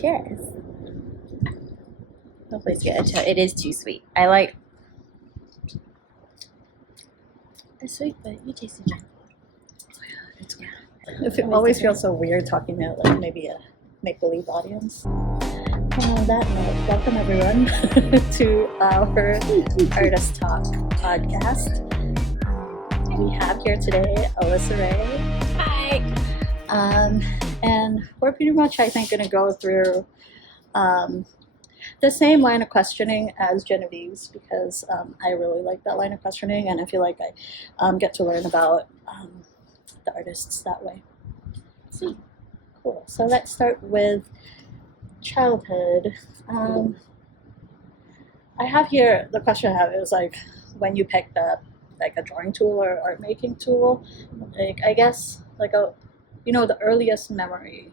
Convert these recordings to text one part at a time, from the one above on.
Cheers. Hopefully it's good. It is too sweet. I like it's sweet, but you taste the gin. It's weird. It always feels so weird talking to like maybe a make-believe audience. On that note, welcome everyone to our Artist Talk podcast. We have here today Alyssarhaye. Hi. And we're pretty much, I think, going to go through the same line of questioning as Genevieve's because I really like that line of questioning, and I feel like I get to learn about the artists that way. Sweet. Cool. So let's start with childhood. I have here, the question I have is like when you picked up like a drawing tool or art making tool, like I guess like the earliest memory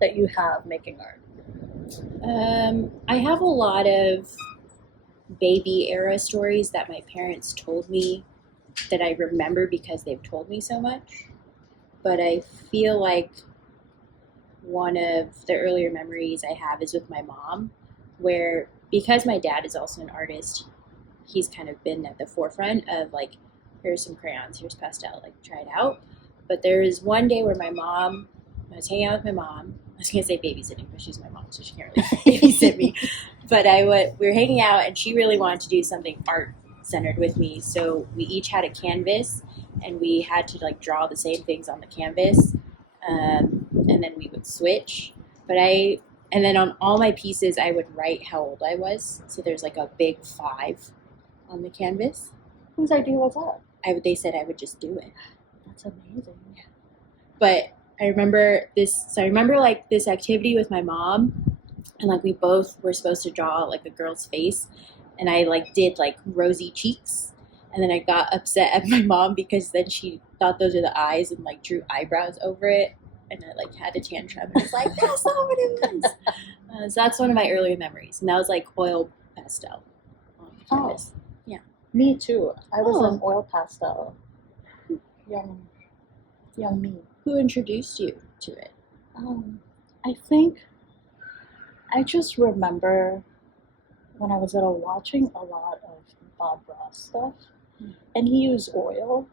that you have making art. I have a lot of baby era stories that my parents told me that I remember because they've told me so much. But I feel like one of the earlier memories I have is with my mom, where because my dad is also an artist, he's kind of been at the forefront of like, here's some crayons, here's pastel, like try it out. But there was one day where I was hanging out with my mom. I was going to say babysitting, but she's my mom, so she can't really babysit me. But we were hanging out, and she really wanted to do something art-centered with me. So we each had a canvas, and we had to like draw the same things on the canvas, and then we would switch. And then on all my pieces, I would write how old I was. So there's like a big 5 on the canvas. Whose idea was that? They said I would just do it. That's amazing. But I remember this. So I remember like this activity with my mom, and like we both were supposed to draw like a girl's face, and I like did like rosy cheeks, and then I got upset at my mom because then she thought those are the eyes and like drew eyebrows over it, and I like had a tantrum. And I was like, that's not what it was. So that's one of my earlier memories, and that was like oil pastel on canvas. Oh, yeah, me too. I was an oil pastel. Young me. Who introduced you to it? I think I just remember when I was little watching a lot of Bob Ross stuff, and he used oil.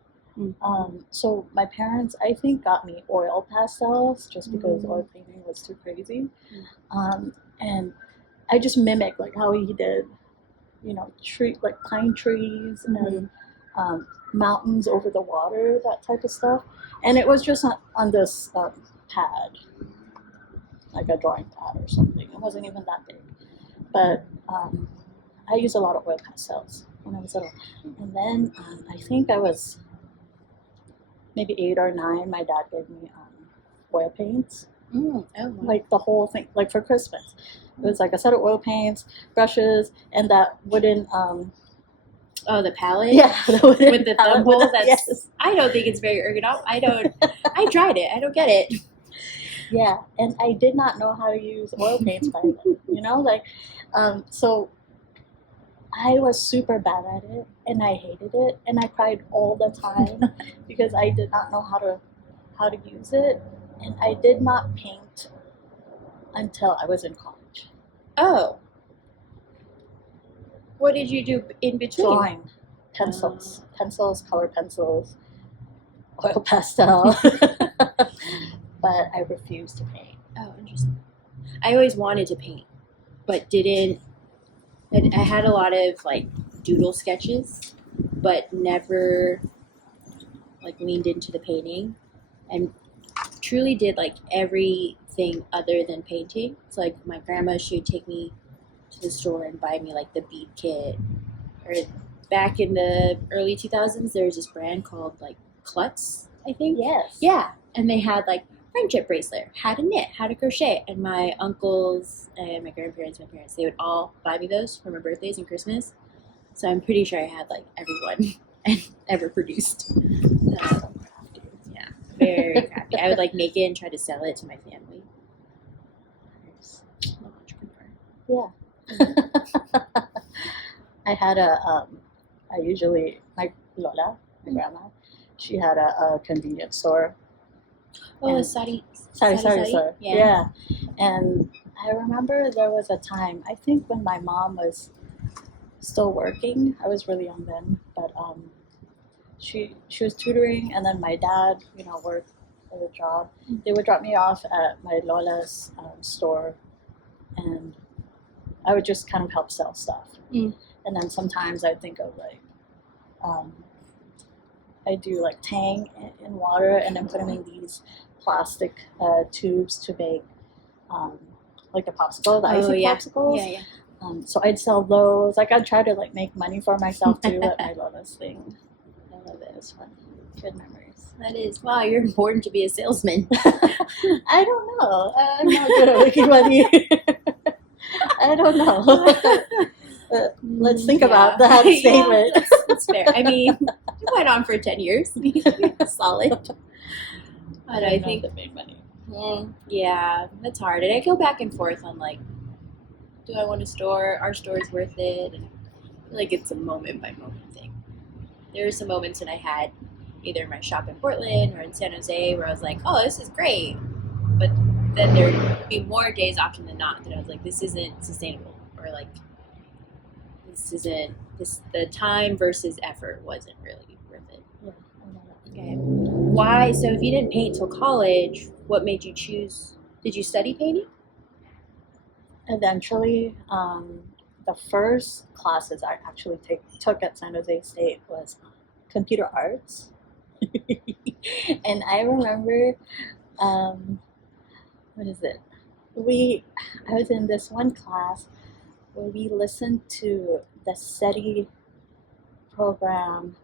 So my parents, I think, got me oil pastels just because oil painting was too crazy. And I just mimicked like how he did, like pine trees and mountains over the water, that type of stuff. And it was just on this pad, like a drawing pad or something. It wasn't even that big. But I used a lot of oil pastels when I was little. And then I think I was maybe 8 or 9. My dad gave me oil paints. Like the whole thing, like for Christmas. It was like a set of oil paints, brushes, and that wooden... the palette? Yeah, with the thumb hole. Yes. I don't think it's very ergonomic. I tried it. I don't get it. Yeah, and I did not know how to use oil paints by then, so I was super bad at it, and I hated it, and I cried all the time because I did not know how to use it, and I did not paint until I was in college. Oh. What did you do in between? Drawing. Pencils, color pencils, oil pastel. But I refused to paint. Oh, interesting. I always wanted to paint, but didn't. I had a lot of like doodle sketches, but never like leaned into the painting, and truly did like everything other than painting. So like my grandma, she would take me to the store and buy me like the bead kit. Or back in the early 2000s, there was this brand called like Klutz, I think. Yes. Yeah, and they had like friendship bracelet, how to knit, how to crochet, and my uncles and my grandparents, my parents, they would all buy me those for my birthdays and Christmas. So I'm pretty sure I had like everyone ever produced. Yeah, very crafty. I would like make it and try to sell it to my family. I'm an entrepreneur. Yeah. I had my Lola, my grandma, she had a convenience store. Oh, a sari Sorry. Yeah. And I remember there was a time, I think when my mom was still working. I was really young then, but she was tutoring, and then my dad, worked at a job. They would drop me off at my Lola's store, and I would just kind of help sell stuff. Mm. And then sometimes I'd think of I do like tang in water, and then put them in these plastic tubes to make like the popsicle, the icy popsicles. Yeah, yeah. So I'd sell those. Like I'd try to make money for myself too at my Lola's thing. I love it. It's fun. Good memories. That is, wow, you're born to be a salesman. I don't know. I'm not good at making money. I don't know. Let's think about that statement. Yeah, that's fair. I mean, you went on for 10 years. Solid. But I think that made money. Yeah, that's hard. And I go back and forth on do I want a store? Our store's worth it? And I feel like it's a moment by moment thing. There were some moments when I had either my shop in Portland or in San Jose where I was like, oh, this is great. But then there'd be more days often than not that I was like, this isn't sustainable. Or the time versus effort wasn't really worth it. Yeah, Okay. Why? So if you didn't paint till college, what made you choose? Did you study painting? Eventually, the first classes I actually took at San Jose State was computer arts. And I remember, what is it? I was in this one class where we listened to the SETI program,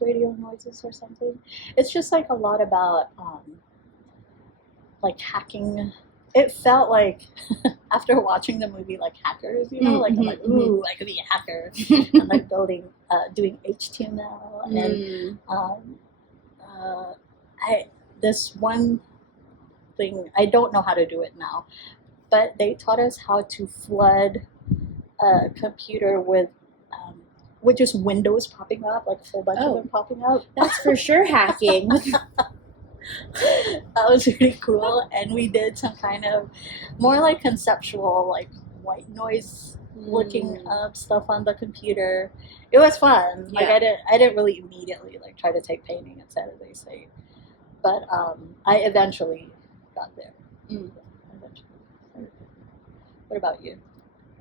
radio noises or something. It's just a lot about hacking. It felt like after watching the movie Hackers, I'm like, ooh, I could be a hacker. I'm building, doing HTML, and this one thing, I don't know how to do it now, but they taught us how to flood a computer with just windows popping up, a whole bunch of them popping up. That's for sure hacking. That was really cool, and we did some kind of more conceptual, white noise looking up stuff on the computer. It was fun. Yeah. I didn't really immediately try to take painting at San Jose State, but I eventually got there. What about you?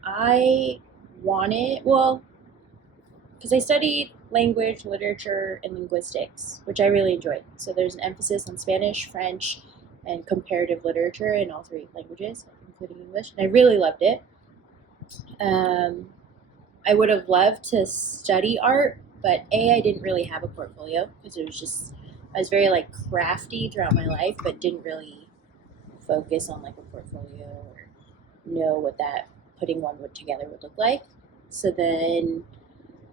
I wanted, because I studied language, literature, and linguistics, which I really enjoyed. So there's an emphasis on Spanish, French, and comparative literature in all three languages, including English, and I really loved it. I would have loved to study art, but I didn't really have a portfolio because I was very crafty throughout my life, but didn't really focus on a portfolio or know what that putting one together would look like. So then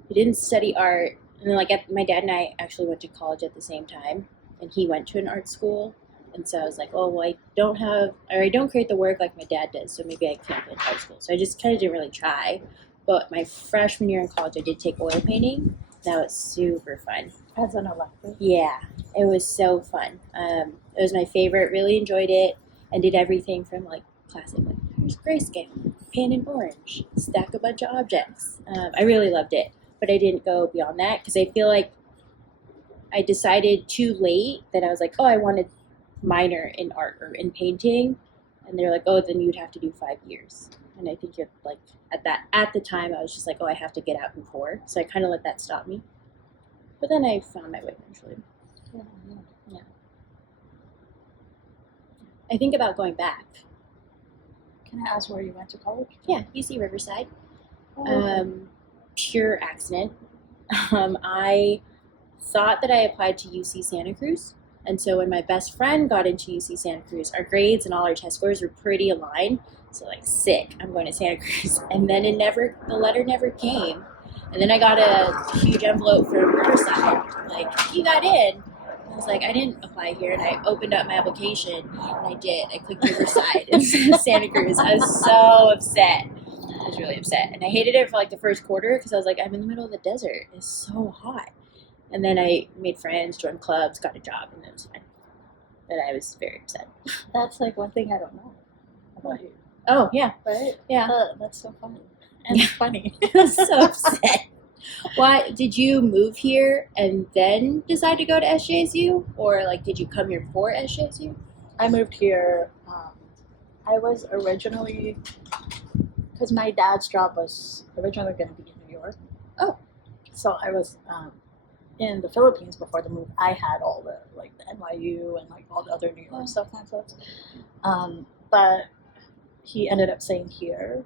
I didn't study art, and then my dad and I actually went to college at the same time, and he went to an art school, and so I was like, oh, well, I don't create the work like my dad does, so maybe I can't go to art school. So I just kind of didn't really try. But my freshman year in college, I did take oil painting. That was super fun. As an elective? Yeah, it was so fun. It was my favorite. Really enjoyed it, and did everything from classic, here's grayscale, pan and orange, stack a bunch of objects. I really loved it, but I didn't go beyond that because I feel like I decided too late that I was like, oh, I wanted minor in art or in painting, and they're like, oh, then you'd have to do 5 years. And I think you're at the time I was just like, oh, I have to get out before, so I kind of let that stop me. But then I found my way eventually. Yeah. I think about going back. Can I ask where you went to college? Yeah, UC Riverside. Oh. Pure accident. I thought that I applied to UC Santa Cruz, and so when my best friend got into UC Santa Cruz, our grades and all our test scores were pretty aligned. So sick, I'm going to Santa Cruz, and then the letter never came. And then I got a huge envelope from Riverside, you got in. I was like, I didn't apply here, and I opened up my application, and I did. I clicked Riverside instead of Santa Cruz. I was so upset. I was really upset, and I hated it for the first quarter because I was like, I'm in the middle of the desert. It's so hot. And then I made friends, joined clubs, got a job, and it was fine. But I was very upset. That's one thing I don't know. about you, Oh, yeah. right? Yeah. That's so funny. And funny. I'm so upset. Why did you move here and then decide to go to SJSU, or like did you come here for SJSU? I moved here. I was originally, because my dad's job was originally going to be in New York. Oh. So I was in the Philippines before the move. I had all the like the NYU and like all the other New York stuff and such. But he ended up staying here,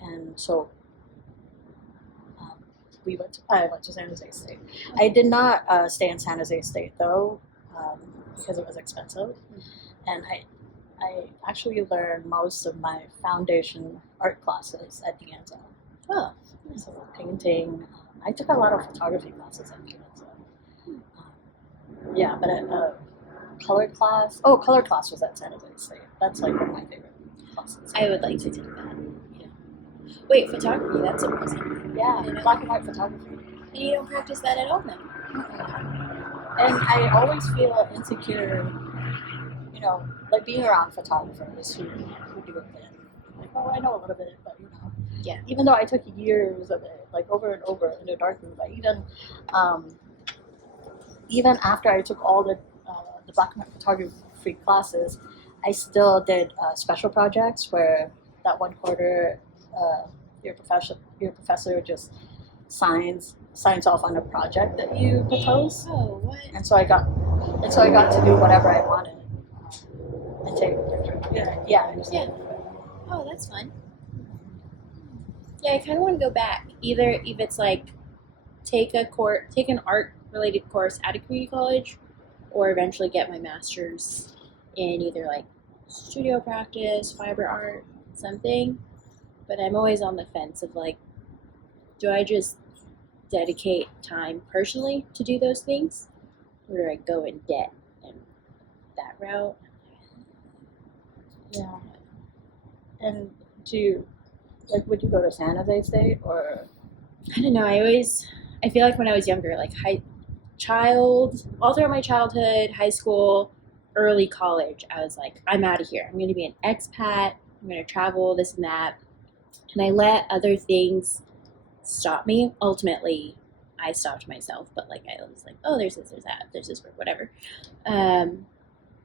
and so I went to San Jose State. I did not stay in San Jose State though, because it was expensive, and I actually learned most of my foundation art classes at De Anza. Oh. So painting. I took a lot of photography classes at De Anza. Yeah, but color class. Oh, color class was at San Jose State. That's like one of my favorite classes. I would like to take that. Yeah. Wait, photography, that's amazing. Yeah, black and white photography. And you don't practice that at all then? And I always feel insecure, like being around photographers who do it then. Like, oh, I know a little bit, but Yeah. Even though I took years of it, like over and over in the darkroom, I even after I took all the black and white photography classes, I still did special projects where that one quarter your professor just signs off on a project that you propose. Oh, what? And so I got to do whatever I wanted and take a picture. Yeah. Oh, that's fun. Yeah, I kind of want to go back. Either if it's like take an art related course at a community college, or eventually get my master's in either like studio practice, fiber art, something. But I'm always on the fence of like, do I just dedicate time personally to do those things, or do I go in debt and that route? Yeah. And would you go to San Jose State or? I don't know. I feel like when I was younger, like all throughout my childhood, high school, early college, I was like, I'm out of here. I'm going to be an expat. I'm going to travel, this and that. And I let other things stop me. Ultimately, I stopped myself, but like I was like, oh, there's this, there's that, there's this work, whatever.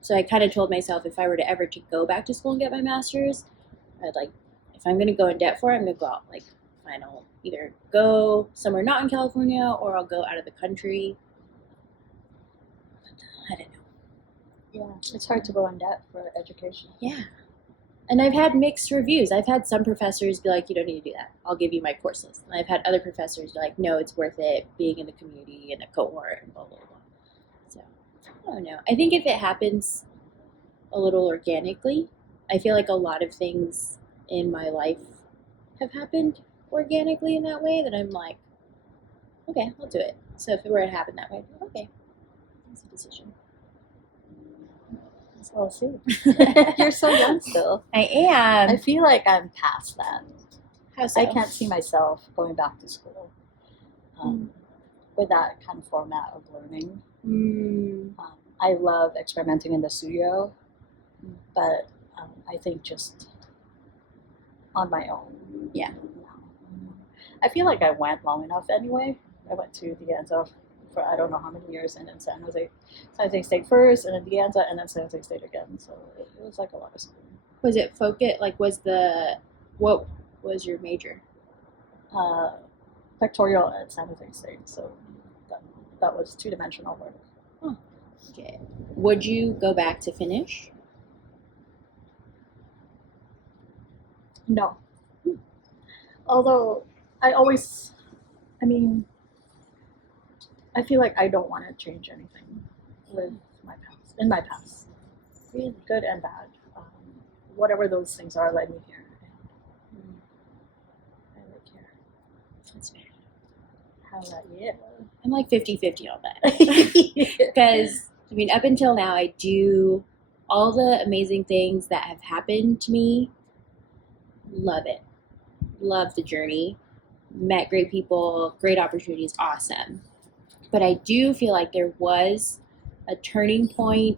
So I kind of told myself if I were to ever to go back to school and get my master's, I'd like, if I'm going to go in debt for it, I'm going to go out. Like, fine, I'll either go somewhere not in California or I'll go out of the country. I don't know. Yeah, it's hard to go in debt for education. Yeah. And I've had mixed reviews. I've had some professors be like, you don't need to do that. I'll give you my course list. And I've had other professors be like, no, it's worth it being in the community and a cohort and blah, blah, blah. So, I don't know. I think if it happens a little organically, I feel like a lot of things in my life have happened organically in that way that I'm like, okay, I'll do it. So if it were to happen that way, okay, that's a decision. So we'll see. You're so young still. I am. I feel like I'm past that. How so? I can't see myself going back to school with that kind of format of learning. I love experimenting in the studio, but I think just on my own. Yeah. I feel like I went long enough anyway. I went to De Anza for I don't know how many years, and then San Jose State first, and then De Anza, and then San Jose State again. So it was like a lot of school. Was it focus? Like, what was your major? Pictorial at San Jose State. So that was two-dimensional work. Oh, okay. Would you go back to finish? No. Although I feel like I don't want to change anything with my past. Really? Good and bad. Whatever those things are led me here. I live here. That's fair. How about you? I'm like 50-50 on that. Because, up until now, I do all the amazing things that have happened to me. Love it. Love the journey. Met great people, great opportunities, awesome. But I do feel like there was a turning point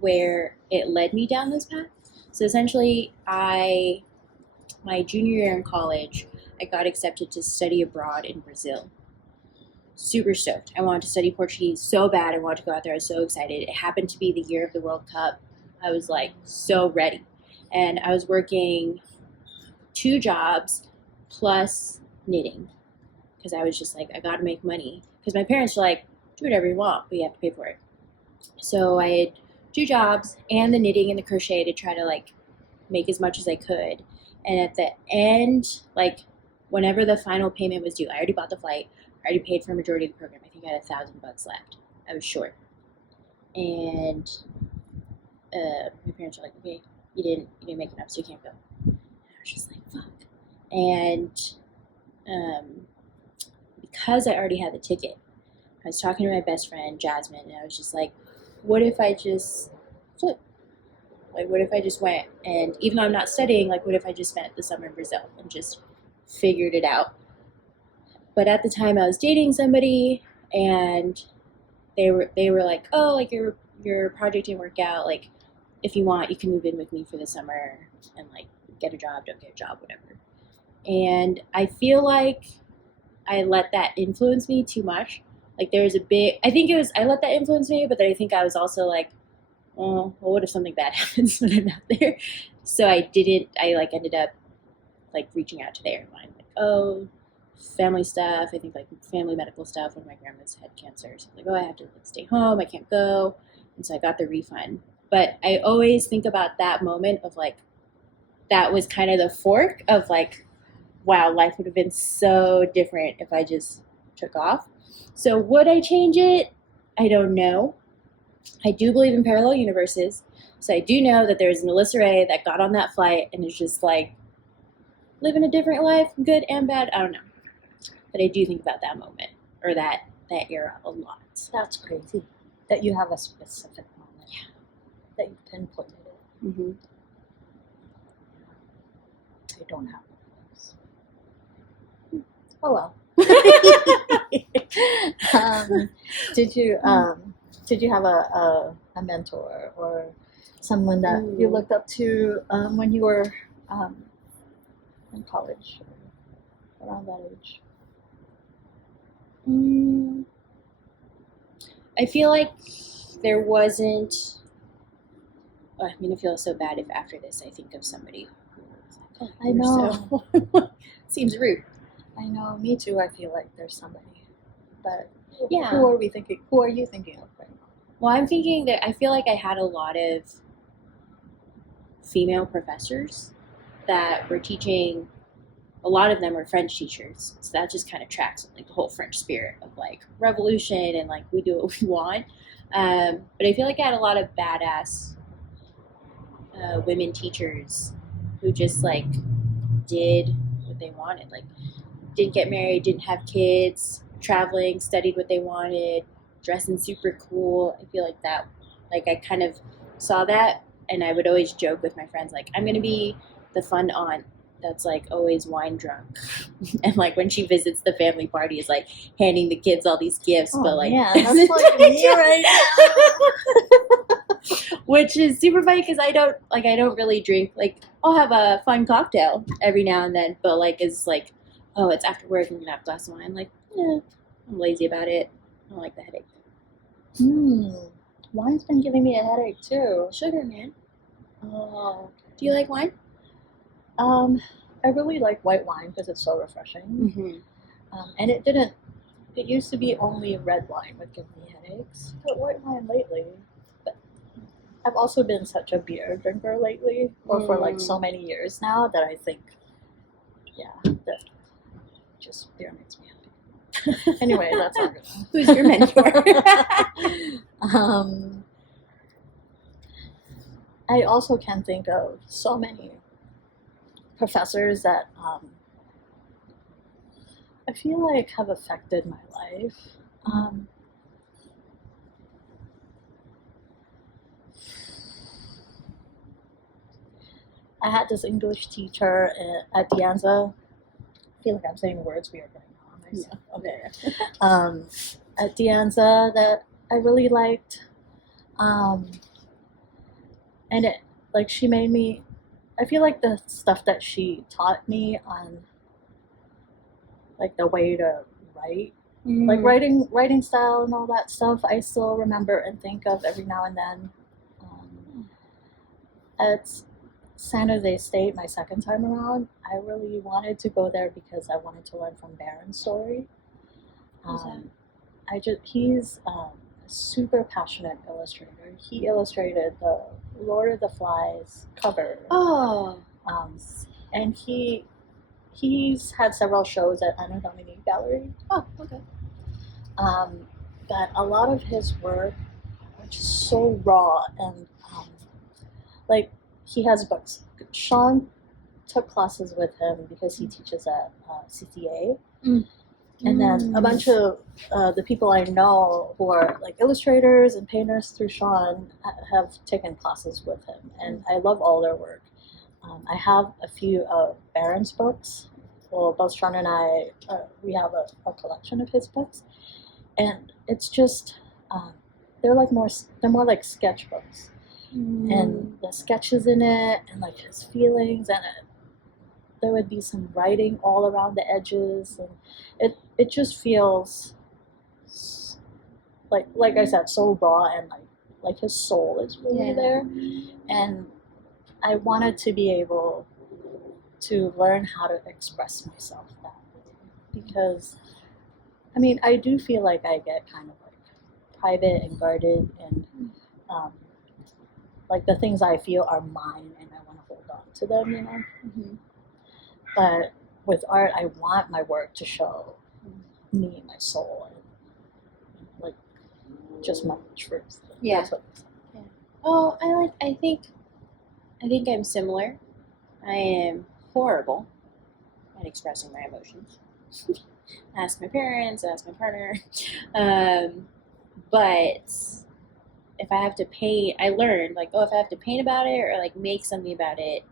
where it led me down this path. So essentially, my junior year in college, I got accepted to study abroad in Brazil. Super stoked. I wanted to study Portuguese so bad. I wanted to go out there. I was so excited. It happened to be the year of the World Cup. I was like so ready. And I was working 2 jobs plus knitting because I was just like, I got to make money. Because my parents were like, do whatever you want, but you have to pay for it. So I had 2 jobs and the knitting and the crochet to try to like make as much as I could. And at the end, like whenever the final payment was due, I already bought the flight. I already paid for a majority of the program. I think I had $1,000 left. I was short. And my parents were like, okay, you didn't make enough, so you can't go. And I was just like, fuck. And because I already had the ticket, I was talking to my best friend, Jasmine, and I was just like, what if I just flip? Like, what if I just went? And even though I'm not studying, like, what if I just spent the summer in Brazil and just figured it out? But at the time, I was dating somebody, and they were like, oh, like, your project didn't work out. Like, if you want, you can move in with me for the summer and, like, get a job, don't get a job, whatever. And I feel like I let that influence me too much. Like, I let that influence me, but then I think I was also like, oh, well, what if something bad happens when I'm not there? So I ended up, like, reaching out to the airline. Like, oh, family stuff. I think, like, family medical stuff. One of my grandmas had cancer. So I'm like, oh, I have to, like, stay home. I can't go. And so I got the refund. But I always think about that moment of, like, that was kind of the fork of, like, wow, life would have been so different if I just took off. So would I change it? I don't know. I do believe in parallel universes. So I do know that there's an Alyssarhaye that got on that flight and is just like living a different life, good and bad. I don't know. But I do think about that moment or that era a lot. That's crazy that you have a specific moment. Yeah. That you pinpointed it. Mm-hmm. I don't have those. Oh well. Did you have a mentor or someone that you looked up to when you were in college or around that age? I feel like there wasn't. I mean, I feel so bad if after this I think of somebody who was like, oh, I know. So seems rude. I know. Me too. I feel like there's somebody. But yeah. Who are we thinking? Who are you thinking of right now? Well, I'm thinking that I feel like I had a lot of female professors that were teaching. A lot of them were French teachers, so that just kind of tracks with, like, the whole French spirit of, like, revolution and, like, we do what we want. But I feel like I had a lot of badass women teachers who just, like, did what they wanted. Like, didn't get married, didn't have kids, traveling, studied what they wanted, dressing super cool. I feel like that, like, I kind of saw that, and I would always joke with my friends, like, I'm going to be the fun aunt that's, like, always wine drunk. And, like, when she visits the family party is, like, handing the kids all these gifts. Oh, but, like, yeah, that's like me right now. Which is super funny because I don't really drink. Like, I'll have a fun cocktail every now and then, but, like, it's like, oh, it's after work, I'm gonna have a glass of wine. Like, yeah, I'm lazy about it. I don't like the headache. Wine's been giving me a headache too. Sugar, man. Oh. Do you like wine? I really like white wine because it's so refreshing. Mm-hmm. And it used to be only red wine would give me headaches, but white wine lately. But I've also been such a beer drinker lately, or for like so many years now, that I think, that just beer makes me happy. Anyway, that's not good. Who's your mentor? I also can think of so many professors that I feel like have affected my life. I had this English teacher at Dianza. I feel like I'm saying words weird right now. Myself. Okay. At Dianza that I really liked. And it, like, she made me I feel like the stuff that she taught me on like the way to write, like writing style and all that stuff, I still remember and think of every now and then. At San Jose State, my second time around, I really wanted to go there because I wanted to learn from Baron's story. He's a super passionate illustrator. He illustrated the Lord of the Flies cover. Oh. And he's had several shows at Anna Dominique Gallery. Oh, okay. But a lot of his work are just so raw and like he has books. Sean took classes with him because he teaches at CCA. And then a bunch of the people I know who are like illustrators and painters through Sean have taken classes with him, and I love all their work. I have a few of Baron's books. Well, both Sean and I, we have a collection of his books, and it's just they're more like sketchbooks, and the sketches in it, and like his feelings, and there would be some writing all around the edges, and it just feels like I said, so raw, and like his soul is really there, and I wanted to be able to learn how to express myself that way, because I mean I do feel like I get kind of like private and guarded, and like the things I feel are mine and I want to hold on to them, you know. But with art, I want my work to show me, my soul, and like just my truth. Yeah. That's what Oh, I think I'm similar. I am horrible at expressing my emotions. Ask my parents, ask my partner. But if I have to paint, I learned like, if I have to paint about it or like make something about it,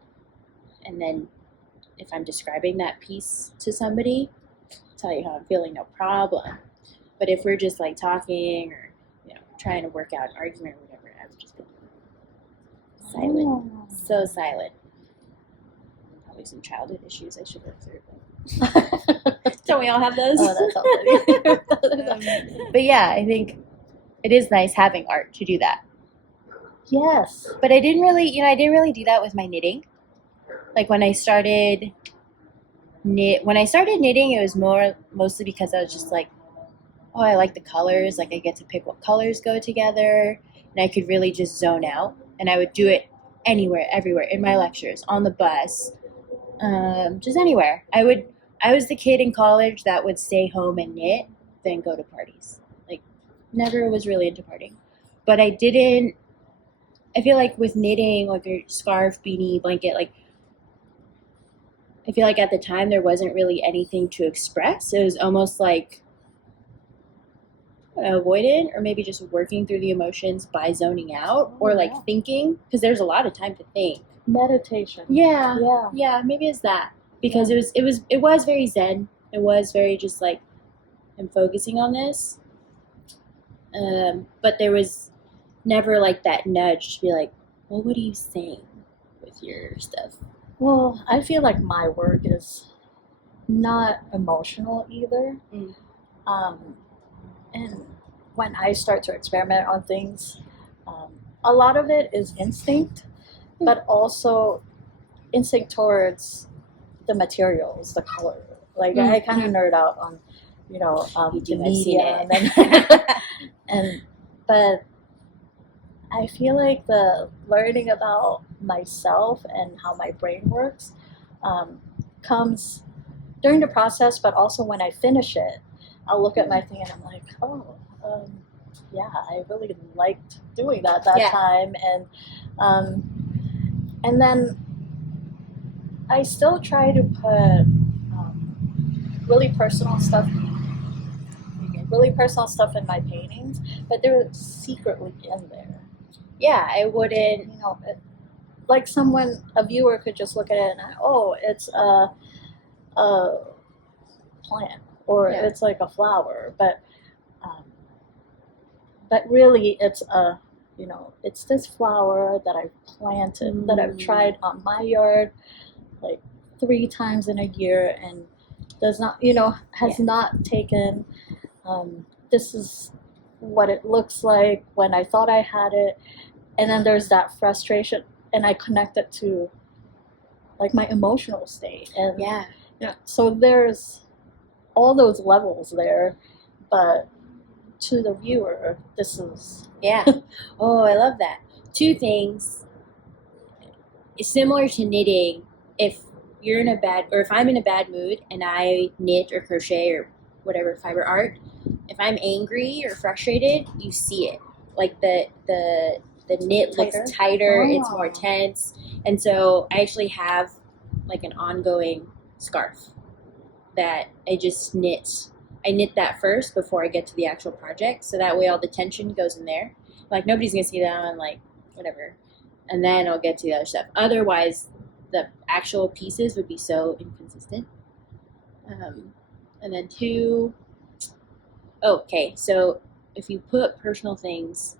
and then if I'm describing that piece to somebody, tell you how I'm feeling, no problem. But if we're just like talking or trying to work out an argument or whatever, I would just be silent, so silent. Probably some childhood issues I should work through. But don't we all have those? Oh, that's all. But yeah, I think it is nice having art to do that. Yes. But I didn't really do that with my knitting. Like when I started knitting, it was mostly because I was just like, oh, I like the colors. Like I get to pick what colors go together, and I could really just zone out. And I would do it anywhere, everywhere, in my lectures, on the bus, just anywhere. I was the kid in college that would stay home and knit, then go to parties. Like never was really into partying, but I feel like with knitting, like a scarf, beanie, blanket, like I feel like at the time there wasn't really anything to express. It was almost like avoidant, or maybe just working through the emotions by zoning out, or like thinking, because there's a lot of time to think. Meditation. Yeah, maybe it's that, because it was very zen. It was very just like, I'm focusing on this, but there was never like that nudge to be like, well, what are you saying with your stuff? Well, I feel like my work is not emotional either. And when I start to experiment on things, a lot of it is instinct, but also instinct towards the materials, the color. Like I kind of nerd out on, the media, but I feel like the learning about myself and how my brain works comes during the process, but also when I finish it, I'll look at my thing and I'm like, yeah, I really liked doing that time, and then I still try to put really personal stuff in my paintings, but they're secretly in there. Yeah, I wouldn't, like a viewer could just look at it and it's a plant, or it's like a flower, but really it's a it's this flower that I've planted, that I've tried on my yard like 3 times in a year and does not, has not taken. This is what it looks like when I thought I had it. And then there's that frustration, and I connect it to like my emotional state. And so there's all those levels there, but to the viewer, this is Oh, I love that. 2 things. It's similar to knitting. If I'm in a bad mood and I knit or crochet or whatever fiber art, if I'm angry or frustrated, you see it. Like the knit looks tighter, it's more tense. And so I actually have like an ongoing scarf that I just knit. I knit that first before I get to the actual project, so that way all the tension goes in there. Like nobody's gonna see that on like whatever, and then I'll get to the other stuff. Otherwise, the actual pieces would be so inconsistent. And then 2. Okay, so if you put personal things,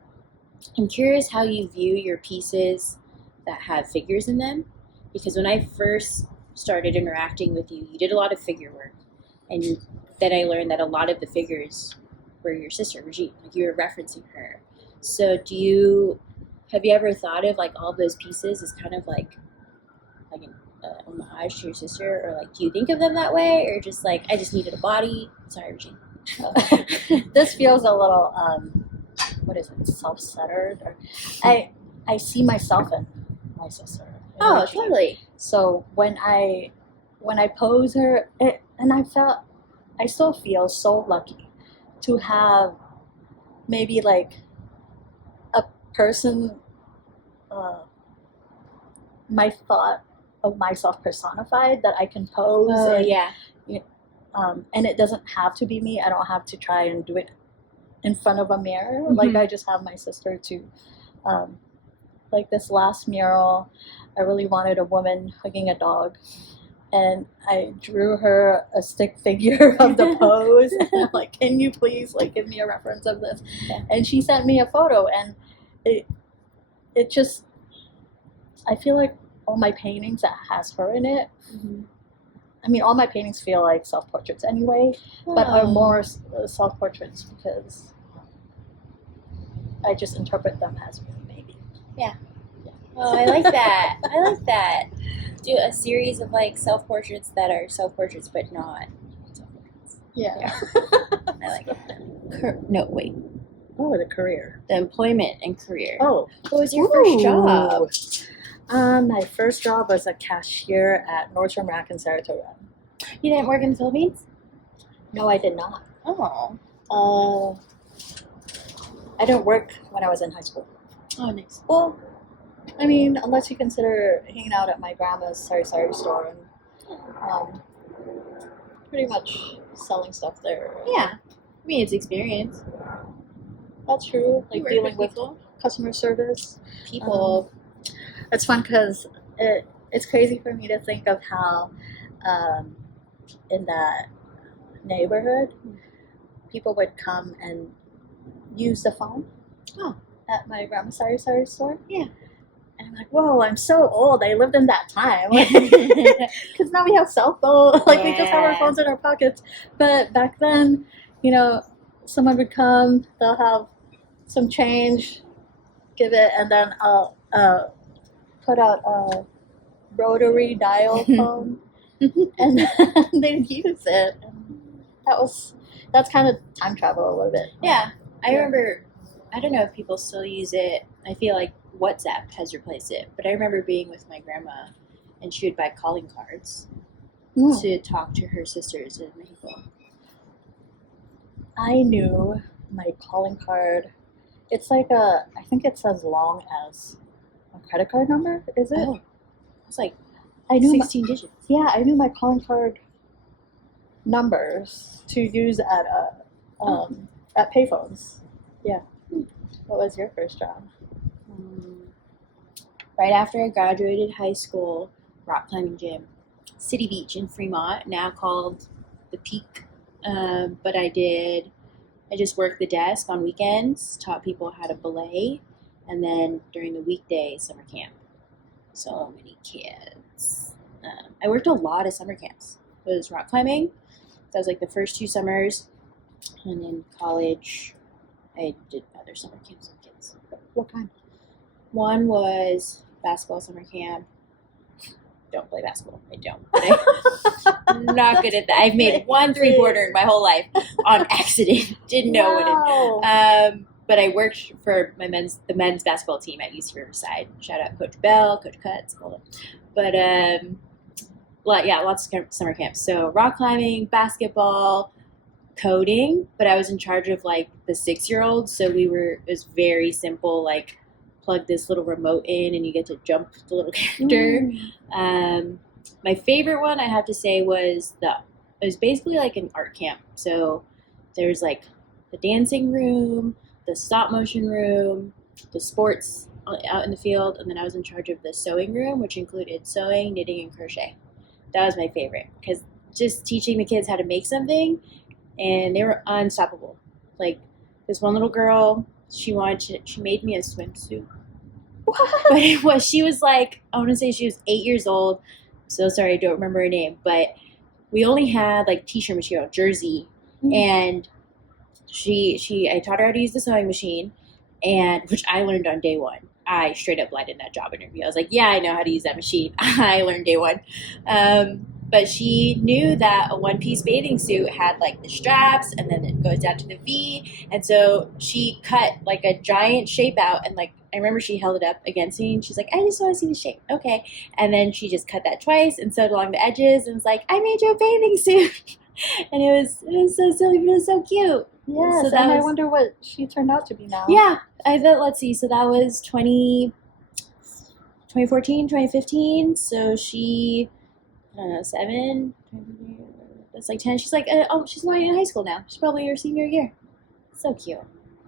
I'm curious how you view your pieces that have figures in them, because when I first started interacting with you, you did a lot of figure work, and then I learned that a lot of the figures were your sister, Regine. Like you were referencing her. So have you ever thought of like all those pieces as kind of like an homage to your sister, or like do you think of them that way, or just like I just needed a body? Sorry, Regine. This feels a little what is it, self-centered, or I see myself in my sister. Oh, totally. So when I pose her, and I still feel so lucky to have maybe like a person, my thought of myself personified that I can pose. Oh, and it doesn't have to be me. I don't have to try and do it in front of a mirror. Like I just have my sister to, like this last mural, I really wanted a woman hugging a dog. And I drew her a stick figure of the pose. And I'm like, can you please like give me a reference of this? And she sent me a photo, and it just, I feel like all my paintings that has her in it, I mean, all my paintings feel like self-portraits anyway, but are more self-portraits because I just interpret them as me, maybe. Yeah. Oh, I like that. I like that. Do a series of like self-portraits that are self-portraits but not self-portraits. Yeah. I like it. No, wait. Oh, the career. The employment and career. Oh. What was your first job? My first job was a cashier at Nordstrom Rack in Saratoga. You didn't work in the Philippines? No, I did not. Oh. I didn't work when I was in high school. Oh, nice. Well, I mean, unless you consider hanging out at my grandma's sari store and pretty much selling stuff there. Yeah. I mean, it's experience. That's true. Like dealing with customer service. People. It's fun because it's crazy for me to think of how in that neighborhood people would come and use the phone at my grandma's sari store. Yeah. And I'm like, whoa, I'm so old. I lived in that time. Because now we have cell phones. Like, we just have our phones in our pockets. But back then, someone would come, they'll have some change, give it, and then I'll put out a rotary dial phone. And then they'd use it. And that's kind of time travel a little bit. Yeah. I remember, I don't know if people still use it. I feel like WhatsApp has replaced it, but I remember being with my grandma and she would buy calling cards to talk to her sisters in Mexico. I knew my calling card. It's like I think it's as long as a credit card number, is it? Oh, it's like I knew 16 digits. Yeah, I knew my calling card numbers to use at payphones. Yeah. What was your first job? Right after I graduated high school, rock climbing gym, City Beach in Fremont, now called the Peak. But I just worked the desk on weekends, taught people how to belay, And then during the weekday, summer camp. So many kids. I worked a lot of summer camps. It was rock climbing. That was like the first 2 summers. And in college, I did other summer camps with kids. What kind? One was basketball summer camp. Don't play basketball. I don't. I'm not good at that. I've made 1 3-pointer in my whole life on accident. Didn't know what it. But I worked for the men's basketball team at UC Riverside. Shout out Coach Bell, Coach Cutts, all that. But lots of summer camps. So rock climbing, basketball, coding. But I was in charge of like the 6-year-olds, so it was very simple. Like plug this little remote in, and you get to jump the little character. My favorite one, I have to say, it was basically like an art camp. So there's like the dancing room, the stop motion room, the sports out in the field, and then I was in charge of the sewing room, which included sewing, knitting, and crochet. That was my favorite because just teaching the kids how to make something, and they were unstoppable. Like this one little girl, she made me a swimsuit. What? But she was like, I want to say she was 8 years old. So sorry, I don't remember her name, but we only had like t-shirt material, jersey, and I taught her how to use the sewing machine, and which I learned on day 1. I straight up lied in that job interview. I was like, yeah, I know how to use that machine. I learned day 1. But she knew that a one-piece bathing suit had like the straps, and then it goes down to the V. And so she cut like a giant shape out, and like I remember she held it up against me, and she's like, I just want to see the shape. Okay. And then she just cut that twice and sewed along the edges, and was like, I made you a bathing suit. And it was so silly, but it was so cute. Yes, so I wonder what she turned out to be now. Yeah, let's see. So that was 2014, 2015. So she, I don't know, 7. That's like 10. She's like, she's going in high school now. She's probably her senior year. So cute.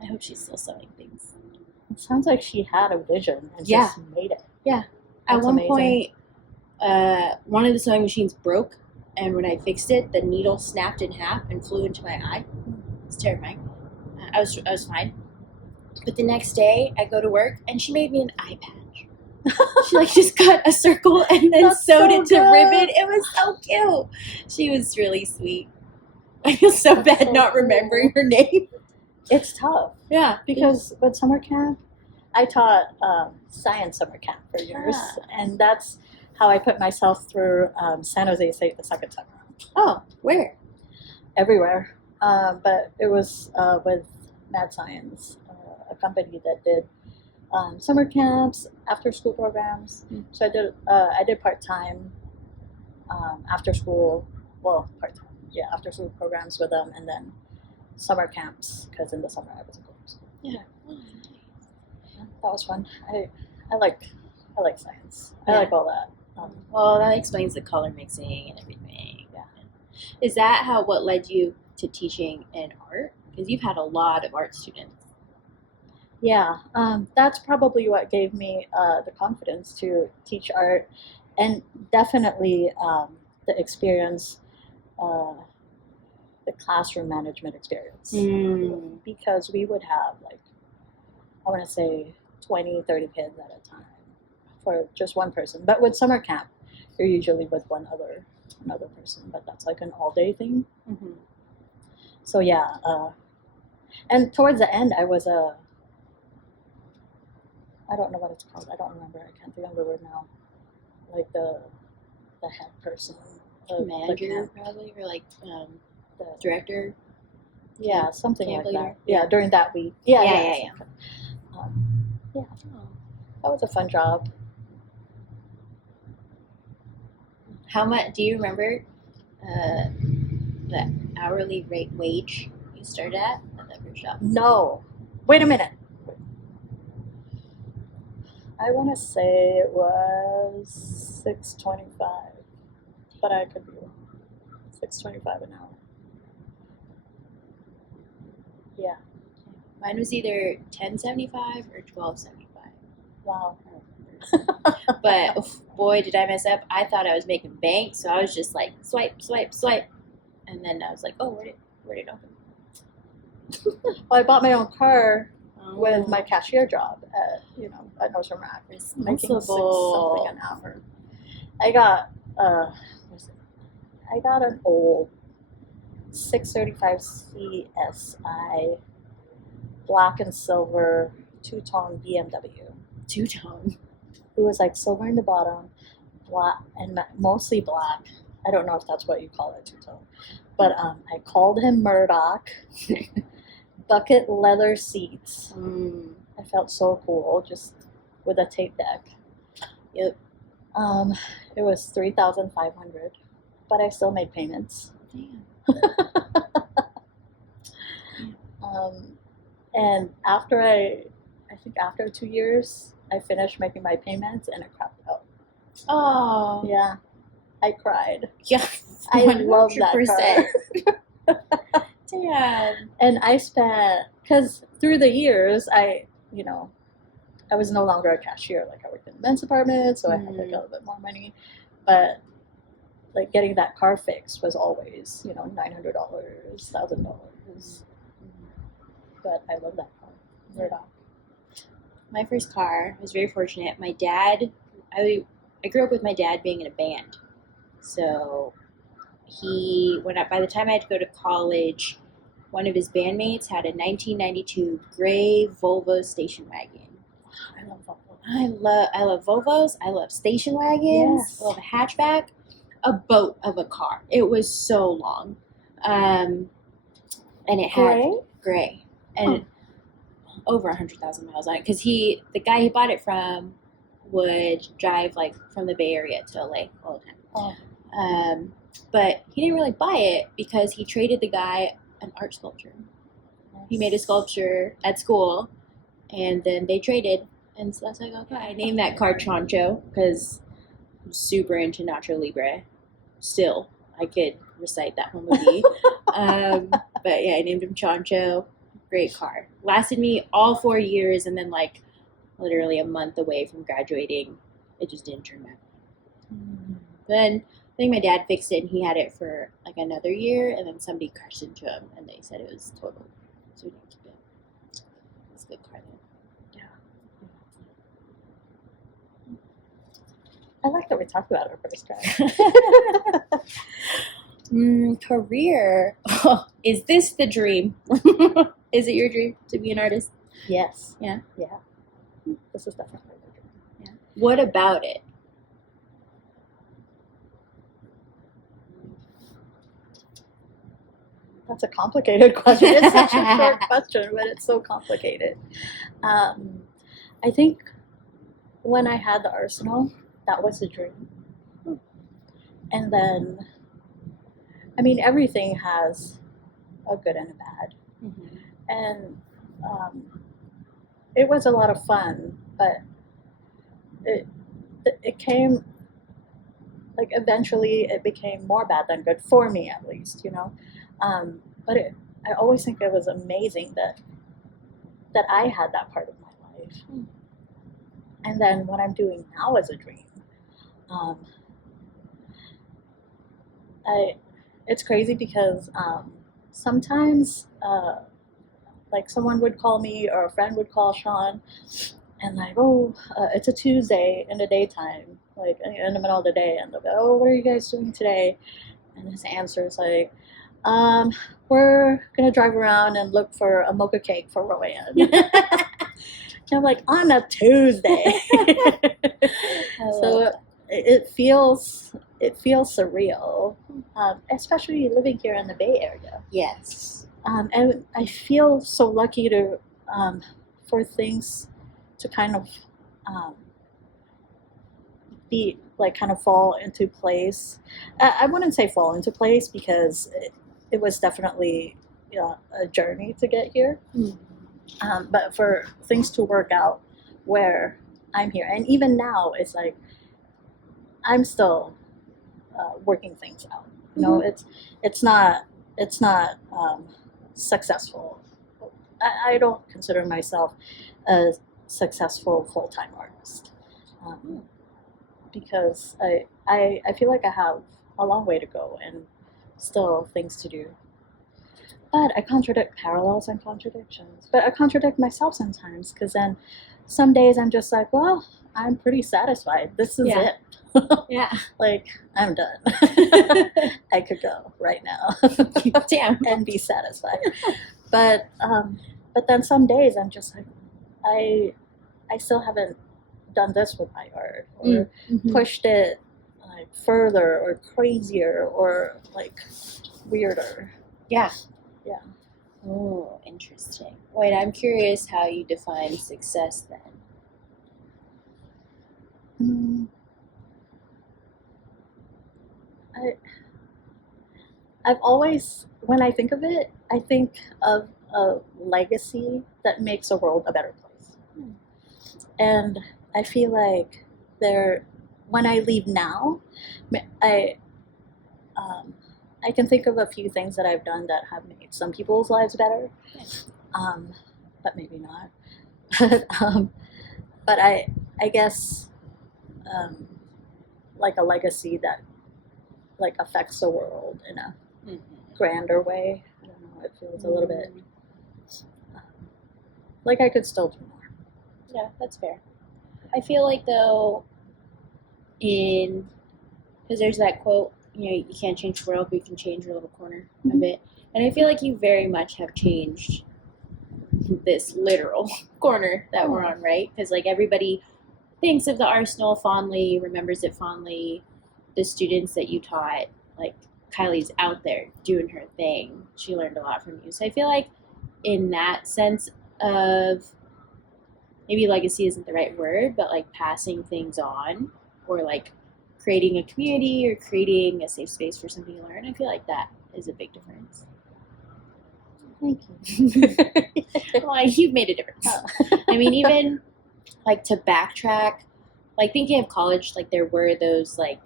I hope she's still sewing things. It sounds like she had a vision and just made it. Yeah. At one point, one of the sewing machines broke, and when I fixed it, the needle snapped in half and flew into my eye. It's terrifying. I was fine. But the next day, I go to work, and she made me an eye patch. She like just cut a circle and then sewed it to ribbon. It was so cute. She was really sweet. I feel so bad not remembering her name. It's tough. Yeah. Because with summer camp, I taught science summer camp for years. And that's how I put myself through San Jose State the second time around. Oh, where? Everywhere. But it was with Mad Science, a company that did summer camps, after school programs. So I did part-time after school programs with them, and then summer camps, because in the summer I wasn't going to school. Yeah. That was fun. I like science. I like all that. Well, that explains the color mixing and everything. Yeah. Is that what led you to teaching in art? Because you've had a lot of art students. Yeah, that's probably what gave me the confidence to teach art, and definitely the experience, the classroom management experience. Because we would have like, I want to say 20, 30 kids at a time for just one person. But with summer camp, you're usually with another person, but that's like an all-day thing. So yeah, and towards the end, I was I don't know what it's called. I don't remember. I can't think of the word now. Like the head person. The manager, probably, or like the director. Yeah, something like leader. that. Yeah, during that week. Yeah. That was a fun job. How much do you remember the hourly rate wage you started at that first job? No. Wait a minute. I want to say it was $6.25, but I could be wrong. $6.25 an hour. Yeah. Mine was either $10.75 or $12.75. Wow. But boy, did I mess up! I thought I was making bank, so I was just like swipe, swipe, swipe, and then I was like, oh, where'd it open? Well, I bought my own car. with my cashier job at Nordstrom Rack, making Responsible. $6 something an hour. I got I got an old 635 CSI black and silver two-tone BMW. Two-tone. It was like silver in the bottom, black and mostly black. I don't know if that's what you call it, two-tone. But I called him Murdoch. Bucket leather seats. I felt so cool, just with a tape deck. Yep. It was $3,500, but I still made payments. Damn. And after I think after 2 years, I finished making my payments and it crapped out. Oh. Yeah, I cried. Yeah. I love that car. Damn. And I spent, because through the years, I was no longer a cashier. Like I worked in the men's department, so I had like a little bit more money. But like getting that car fixed was always, $900, $1,000. But I love that car. Murdoch. My first car, I was very fortunate. My dad, I grew up with my dad being in a band. So by the time I had to go to college, one of his bandmates had a 1992 gray Volvo station wagon. I love Volvo. I love Volvos. I love station wagons. Yes. I love a hatchback. A boat of a car. It was so long. And it had gray. And over 100,000 miles on it. Because the guy he bought it from would drive like from the Bay Area to LA all the time. Oh. But he didn't really buy it because he traded the guy an art sculpture. Nice. He made a sculpture at school, and then they traded. And so I was like, okay. I named that car Chancho because I'm super into Nacho Libre. Still, I could recite that whole movie. But yeah, I named him Chancho. Great car. Lasted me all 4 years, and then like literally a month away from graduating, it just didn't turn back. Then I think my dad fixed it, and he had it for like another year, and then somebody crashed into him, and they said it was total. So we didn't keep it. It's a good car though. Yeah. I like that we talked about our first car. Career. Is this the dream? Is it your dream to be an artist? Yes. Yeah? Yeah. This is definitely the dream. Yeah. What about it? That's a complicated question. It's such a short question, but it's so complicated. I think when I had the arsenal, that was a dream. And then, I mean, everything has a good and a bad. Mm-hmm. And it was a lot of fun, but it came, like, eventually it became more bad than good, for me at least, But I always think it was amazing that I had that part of my life. And then what I'm doing now is a dream. It's crazy because sometimes like someone would call me or a friend would call Sean and like, it's a Tuesday in the daytime, like in the middle of the day, and they'll go, oh, what are you guys doing today? And his answer is like, we're gonna drive around and look for a mocha cake for Roan. And I'm like, on a Tuesday. So it feels surreal, especially living here in the Bay Area. Yes. And I feel so lucky to for things to kind of be like kind of fall into place. I wouldn't say fall into place because it was definitely a journey to get here. But for things to work out where I'm here, and even now it's like I'm still working things out. It's not successful. I don't consider myself a successful full-time artist because I feel like I have a long way to go and still things to do. but I contradict parallels and contradictions. But I contradict myself sometimes, because then some days I'm just like, well, I'm pretty satisfied. This is Yeah. it. Yeah. Like, I'm done. I could go right now Damn. and be satisfied. But then some days I'm just like, I still haven't done this with my art, or pushed it like further or crazier or like weirder. Yeah. Yeah. Oh, interesting. Wait, I'm curious how you define success then. I've always, when I think of it, I think of a legacy that makes the world a better place. And I feel like when I leave now, I can think of a few things that I've done that have made some people's lives better, but maybe not. But I guess like a legacy that like affects the world in a grander way. I don't know. It feels a little bit like I could still do more. Yeah, that's fair. I feel like though, because there's that quote, you can't change the world, but you can change your little corner of it. And I feel like you very much have changed this literal corner that we're on, right? Because like everybody thinks of the Arsenal fondly, remembers it fondly. The students that you taught, like Kylie's out there doing her thing. She learned a lot from you. So I feel like in that sense of, maybe legacy isn't the right word, but like passing things on, or like creating a community or creating a safe space for somebody to learn, I feel like that is a big difference. Thank you. Well, you've made a difference. I mean, even like to backtrack, like thinking of college, like there were those like,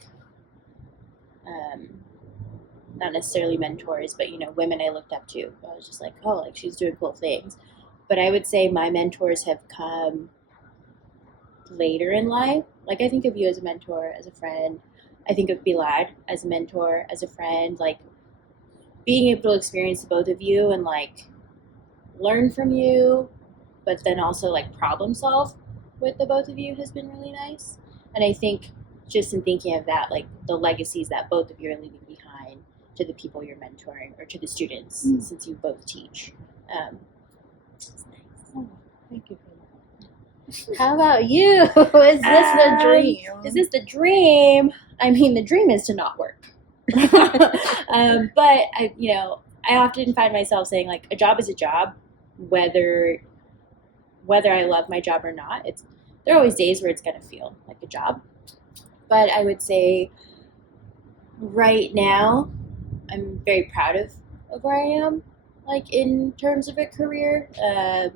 not necessarily mentors, but women I looked up to. I was just like, oh, like she's doing cool things. But I would say my mentors have come later in life. Like I think of you as a mentor, as a friend. I think of Bilad as a mentor, as a friend. Like being able to experience the both of you and like learn from you, but then also like problem solve with the both of you has been really nice. And I think just in thinking of that, like the legacies that both of you are leaving behind to the people you're mentoring or to the students, since you both teach. It's nice. Oh, thank you for that. How about you? Is this the dream? Is this the dream? I mean, the dream is to not work. But I often find myself saying like a job is a job, whether I love my job or not. There are always days where it's gonna feel like a job. But I would say right now I'm very proud of where I am, like in terms of a career. I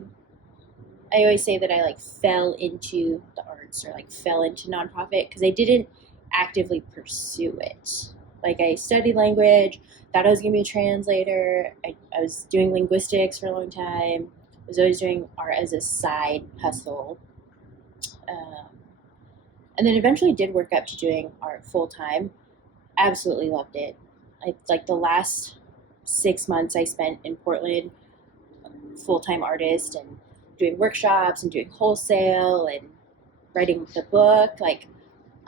always say that I like fell into the arts or like fell into nonprofit because I didn't actively pursue it. Like I studied language, thought I was gonna be a translator. I was doing linguistics for a long time. I was always doing art as a side hustle. And then eventually did work up to doing art full time. Absolutely loved it. Like the last 6 months I spent in Portland, full-time artist and doing workshops and doing wholesale and writing the book, like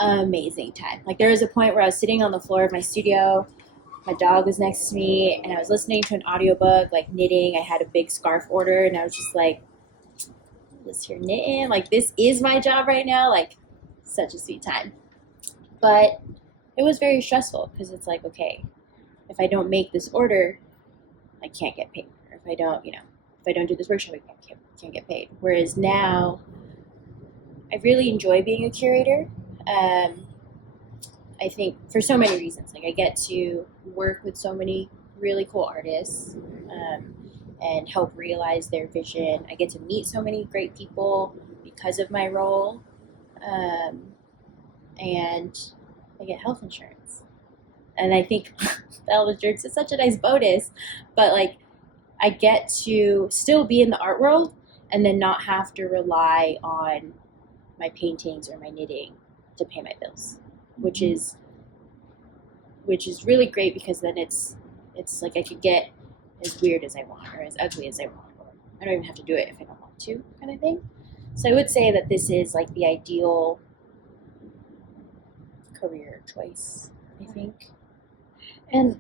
amazing time. Like there was a point where I was sitting on the floor of my studio, my dog was next to me, and I was listening to an audiobook, like knitting. I had a big scarf order and I was just like, this here knitting, like this is my job right now, like such a sweet time. But it was very stressful because it's like, okay, if I don't make this order, I can't get paid. Or if I don't do this workshop, I can't get paid. Whereas now, I really enjoy being a curator. I think for so many reasons. Like I get to work with so many really cool artists and help realize their vision. I get to meet so many great people because of my role. And I get health insurance. And I think health insurance is such a nice bonus, but like I get to still be in the art world and then not have to rely on my paintings or my knitting to pay my bills, which is really great because then it's like I could get as weird as I want or as ugly as I want, or I don't even have to do it if I don't want to, kind of thing. So I would say that this is like the ideal career choice, I think. And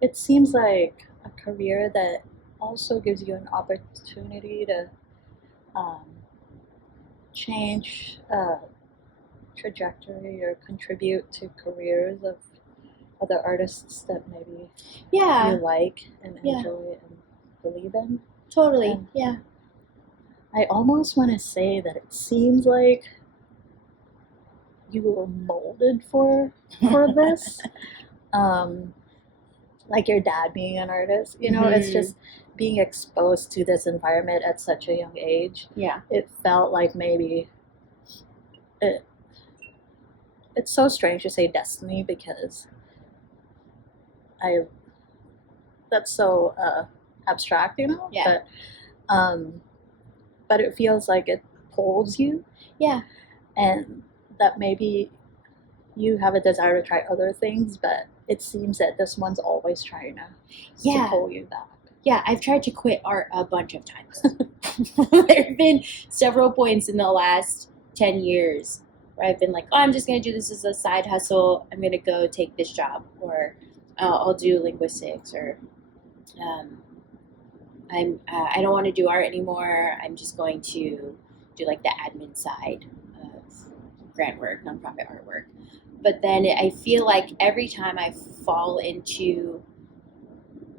it seems like a career that also gives you an opportunity to change trajectory or contribute to careers of other artists that maybe Yeah, you like and Yeah. enjoy and believe in. totally. And Yeah. I almost want to say that it seems like you were molded for this. Like your dad being an artist, you know, it's Mhm. just being exposed to this environment at such a young age. Yeah. It felt like maybe it's so strange to say destiny because I that's so abstract, you know. Yeah. But it feels like it pulls you, Yeah. and that maybe you have a desire to try other things, but it seems that this one's always trying to Yeah. pull you back. Yeah, I've tried to quit art a bunch of times. There have been several points in the last 10 years where I've been like, oh, I'm just going to do this as a side hustle. I'm going to go take this job, or I'll do linguistics, or I don't want to do art anymore. I'm just going to do like the admin side of grant work, nonprofit artwork. But then I feel like every time I fall into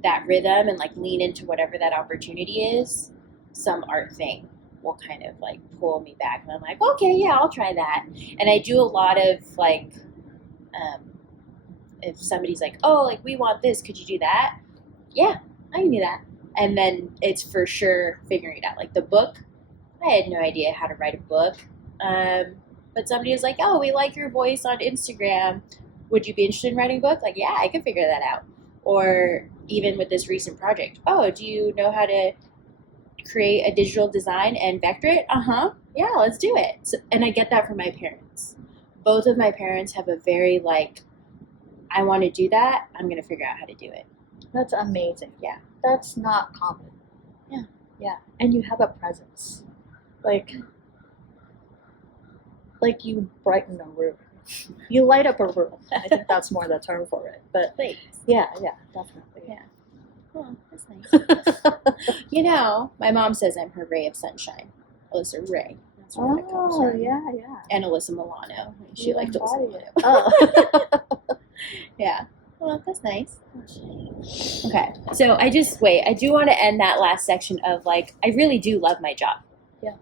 that rhythm and like lean into whatever that opportunity is, some art thing will kind of like pull me back, and I'm like, okay, yeah, I'll try that. And I do a lot of like, if somebody's like, oh, like we want this, could you do that? Yeah, I can do that. And then it's for sure figuring it out. Like the book, I had no idea how to write a book, but somebody was like, oh, we like your voice on Instagram. Would you be interested in writing a book? Like, yeah, I can figure that out. Or even with this recent project, oh, do you know how to create a digital design and vector it? Yeah, let's do it. So, and I get that from my parents. Both of my parents have a very like, I want to do that, I'm going to figure out how to do it. That's amazing. Yeah. That's not common. Yeah. Yeah. And you have a presence. Like you brighten a room. You light up a room. I think that's more the term for it. But Thanks. yeah, definitely. Yeah. Oh, that's nice. You know, my mom says I'm her ray of sunshine. Alyssarhaye. That's where that comes Oh, from. yeah. And Alyssa Milano. She You liked Alyssa embody Milano. it. Oh. Yeah. Well, that's nice. Okay. So I do want to end that last section of like, I really do love my job. Yeah.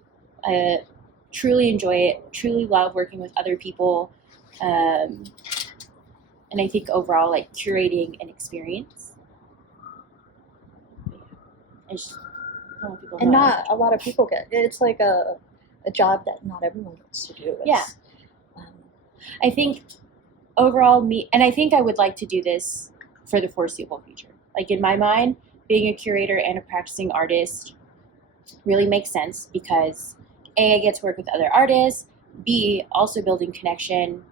I truly enjoy it, truly love working with other people. And I think overall, like curating an experience. I just don't want people to And know. not a lot of people get. It's like a job that not everyone gets to do. It's, Yeah. I think overall and I think I would like to do this for the foreseeable future. Like in my mind, being a curator and a practicing artist really makes sense because A, I get to work with other artists, B, also building connection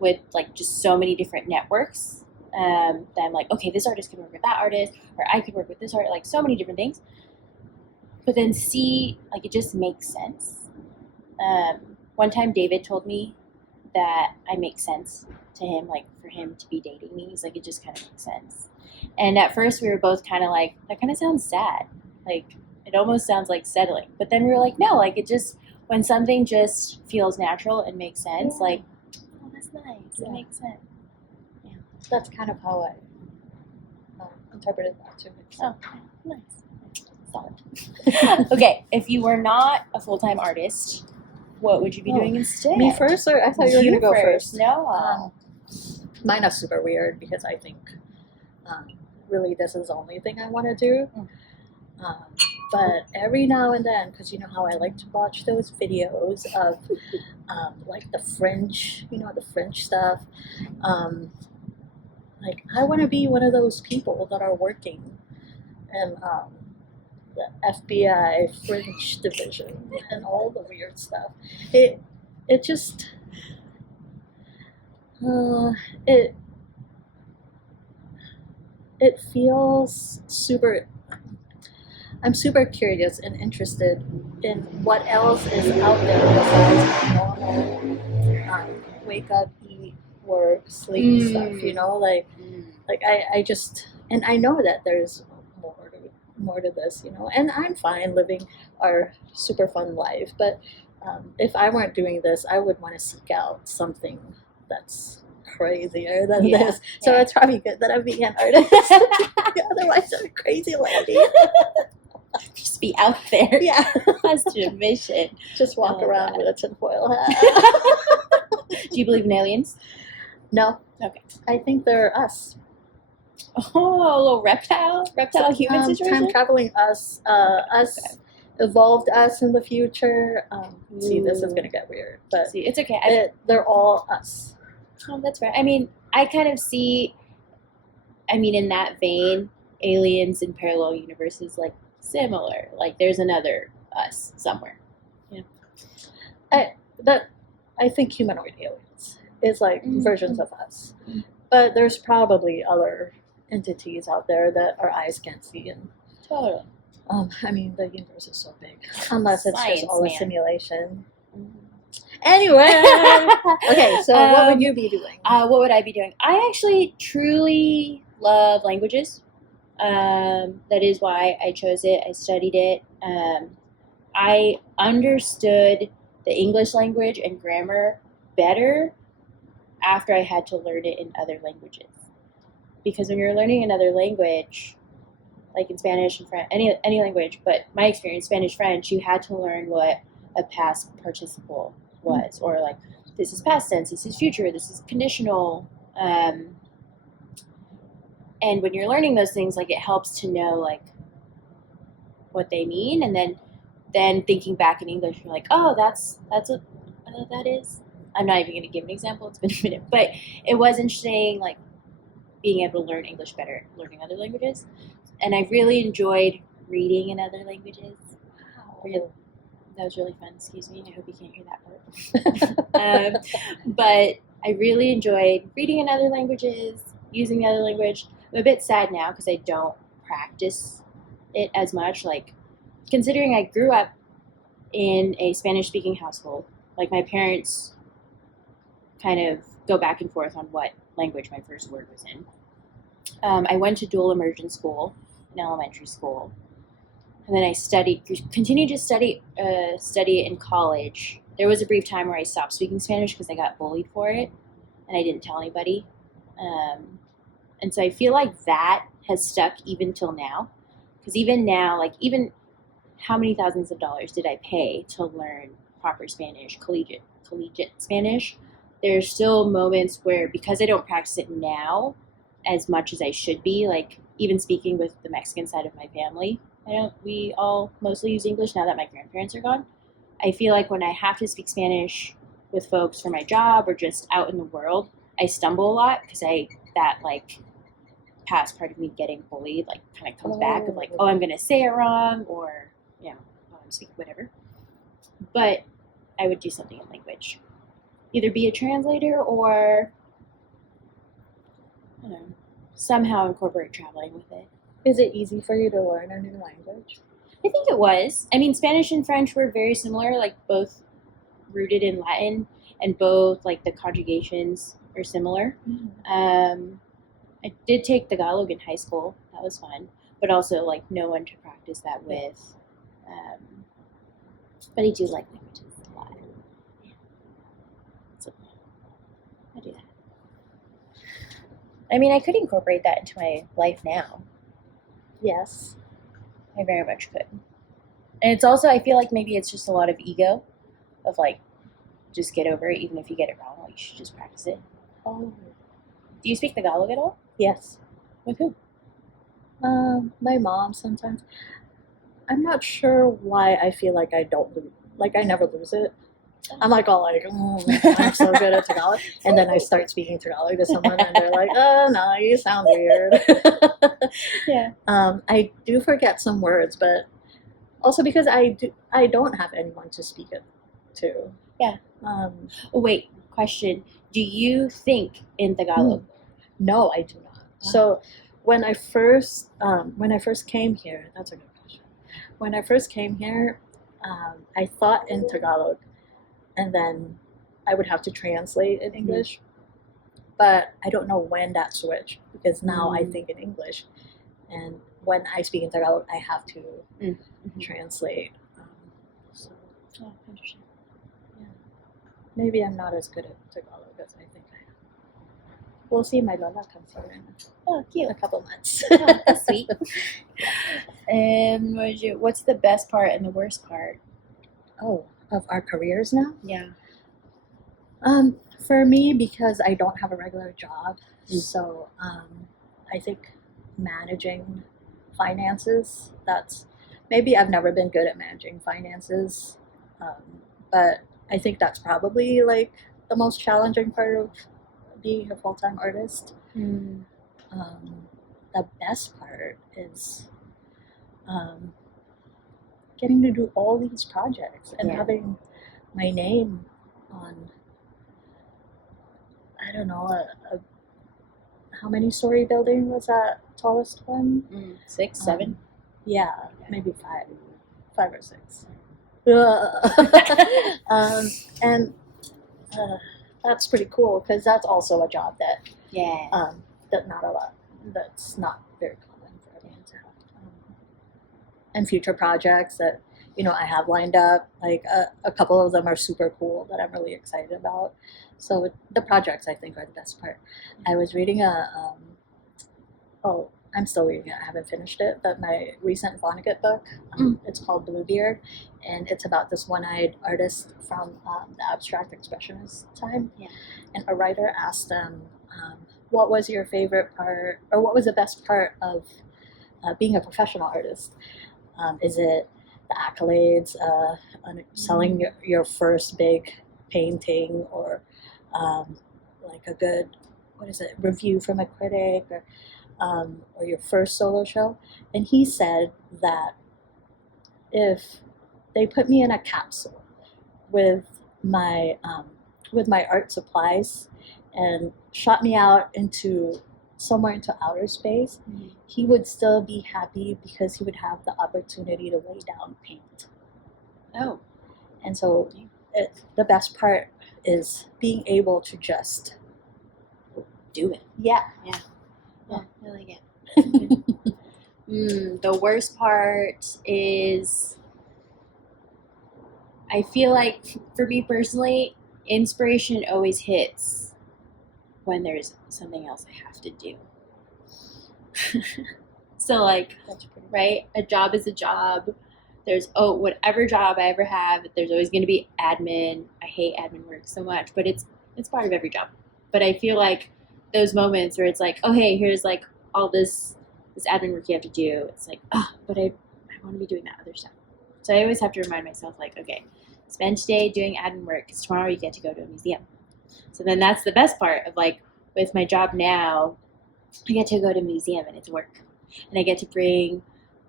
with like just so many different networks that I'm like, okay, this artist can work with that artist, or I could work with this artist, like so many different things. But then C, like it just makes sense. One time David told me that I make sense to him, like for him to be dating me. He's like, it just kind of makes sense. And at first we were both kind of like, that kind of sounds sad. Like it almost sounds like settling. But then we were like, no, like it just, when something just feels natural and makes sense, Yeah. like, oh, that's nice. Yeah. It makes sense. Yeah. That's kind of how I interpreted that too. Oh, nice. Solid. Okay, if you were not a full-time artist, what would you be doing instead? Me first, or I thought you were going to go first. No. Mine is super weird because I think really this is the only thing I want to do. But every now and then, because you know how I like to watch those videos of like the French, the French stuff. Like I want to be one of those people that are working in the FBI French division and all the weird stuff. It just it it feels super. I'm super curious and interested in what else is out there besides normal wake up, eat, work, sleep stuff. Like I just, and I know that there's more to this, and I'm fine living our super fun life, but if I weren't doing this, I would want to seek out something that's crazier than this. So it's probably good that I'm being an artist. Otherwise, I'm a crazy lady. Just be out there. Yeah. That's your mission. Just walk around with a tinfoil hat. Do you believe in aliens? No. Okay. I think they're us. Oh, a little reptile human situation? Time traveling us. Us evolved us in the future. See, this is going to get weird. But see, it's okay. They're all us. Oh, that's right. I mean, I kind of see, in that vein, aliens in parallel universes, like, similar. Like, there's another us somewhere. Yeah. I think humanoid aliens is like versions of us. But there's probably other entities out there that our eyes can't see. And totally. The universe is so big. Unless it's Science, just all a man. simulation. Anyway. Okay, so what would you be doing? What would I be doing? I actually truly love languages. That is why I chose it. I studied it. I understood the English language and grammar better after I had to learn it in other languages. Because when you're learning another language, like in Spanish and French, any language, but my experience, Spanish, French, you had to learn what a past participle was, or like, this is past tense, this is future, this is conditional. And when you're learning those things, like, it helps to know, like, what they mean, and then thinking back in English, you're like, oh, that's what that is. I'm not even going to give an example. It's been a minute, but it was interesting, like, being able to learn English better, learning other languages, and I really enjoyed reading in other languages. Wow. That was really fun. Excuse me. I hope you can't hear that part. But I really enjoyed reading in other languages, using the other language. I'm a bit sad now because I don't practice it as much. Like, considering I grew up in a Spanish-speaking household, like, my parents kind of go back and forth on what language my first word was in. I went to dual immersion school in elementary school, and then I continued to study it in college. There was a brief time where I stopped speaking Spanish because I got bullied for it, and I didn't tell anybody. And so I feel like that has stuck even till now. Because even now, like, even how many thousands of dollars did I pay to learn proper Spanish, collegiate Spanish? There's still moments where, because I don't practice it now as much as I should be, like, even speaking with the Mexican side of my family, we all mostly use English now that my grandparents are gone. I feel like when I have to speak Spanish with folks for my job or just out in the world, I stumble a lot because that like past part of me getting bullied, like, kind of comes back of, like, oh, I'm going to say it wrong, or, I'm speaking whatever. But I would do something in language. Either be a translator or, I don't know, somehow incorporate traveling with it. Is it easy for you to learn a new language? I think it was. Spanish and French were very similar, like, both rooted in Latin, and both, like, the conjugations are similar. Mm-hmm. I did take Tagalog in high school. That was fun. But also, like, no one to practice that with. But I do like languages a lot. Yeah. So, I do that. I could incorporate that into my life now. Yes. I very much could. And it's also, I feel like maybe it's just a lot of ego of, like, just get over it. Even if you get it wrong, like, you should just practice it. Oh. Do you speak Tagalog at all? Yes. With who? My mom sometimes. I'm not sure why I feel like I don't lose. Like, I never lose it. I'm like all like, I'm so good at Tagalog. And then I start speaking Tagalog to someone and they're like, oh, no, you sound weird. Yeah. I do forget some words, but also because I don't have anyone to speak it to. Yeah. Wait, question. Do you think in Tagalog? No, I do not. So when I first came here, that's a good question. When I first came here, I thought in Tagalog, and then I would have to translate in English. But I don't know when that switched, because now I think in English, and when I speak in Tagalog, I have to translate. So Interesting. yeah, maybe I'm not as good at Tagalog as I think I am. We'll see. My Lola comes here in Cute. a couple months. That's sweet. And what's the best part and the worst part? Oh, of our careers now? Yeah. For me, because I don't have a regular job, so I think managing finances, that's maybe I've never been good at managing finances, but I think that's probably like the most challenging part of being a full-time artist. The best part is getting to do all these projects and having my name on, I don't know, how many story building was that tallest one? 6, 7? Yeah, maybe 5 or 6. And that's pretty cool, because that's also a job that that's not very common for everyone to have. And future projects that I have lined up, like a couple of them are super cool that I'm really excited about. So the projects, I think, are the best part. I was reading I'm still reading it. I haven't finished it, but my recent Vonnegut book, it's called Bluebeard, and it's about this one-eyed artist from the abstract expressionist time. Yeah. And a writer asked them, what was your favorite part, or what was the best part of being a professional artist? Is it the accolades, selling your first big painting, or like a good, review from a critic, or your first solo show? And he said that if they put me in a capsule with my art supplies and shot me out somewhere into outer space, he would still be happy, because he would have the opportunity to lay down paint. Oh. And so the best part is being able to just do it. Yeah. I like it. The worst part is, I feel like, for me personally, inspiration always hits when there's something else I have to do. So, like, right? A job is a job. There's, whatever job I ever have, there's always going to be admin. I hate admin work so much, but it's part of every job. But I feel like those moments where it's like, oh, hey, here's like all this admin work you have to do. It's like, but I want to be doing that other stuff. So I always have to remind myself, like, okay, spend today doing admin work, because tomorrow you get to go to a museum. So then that's the best part of, like, with my job now, I get to go to a museum and it's work. And I get to bring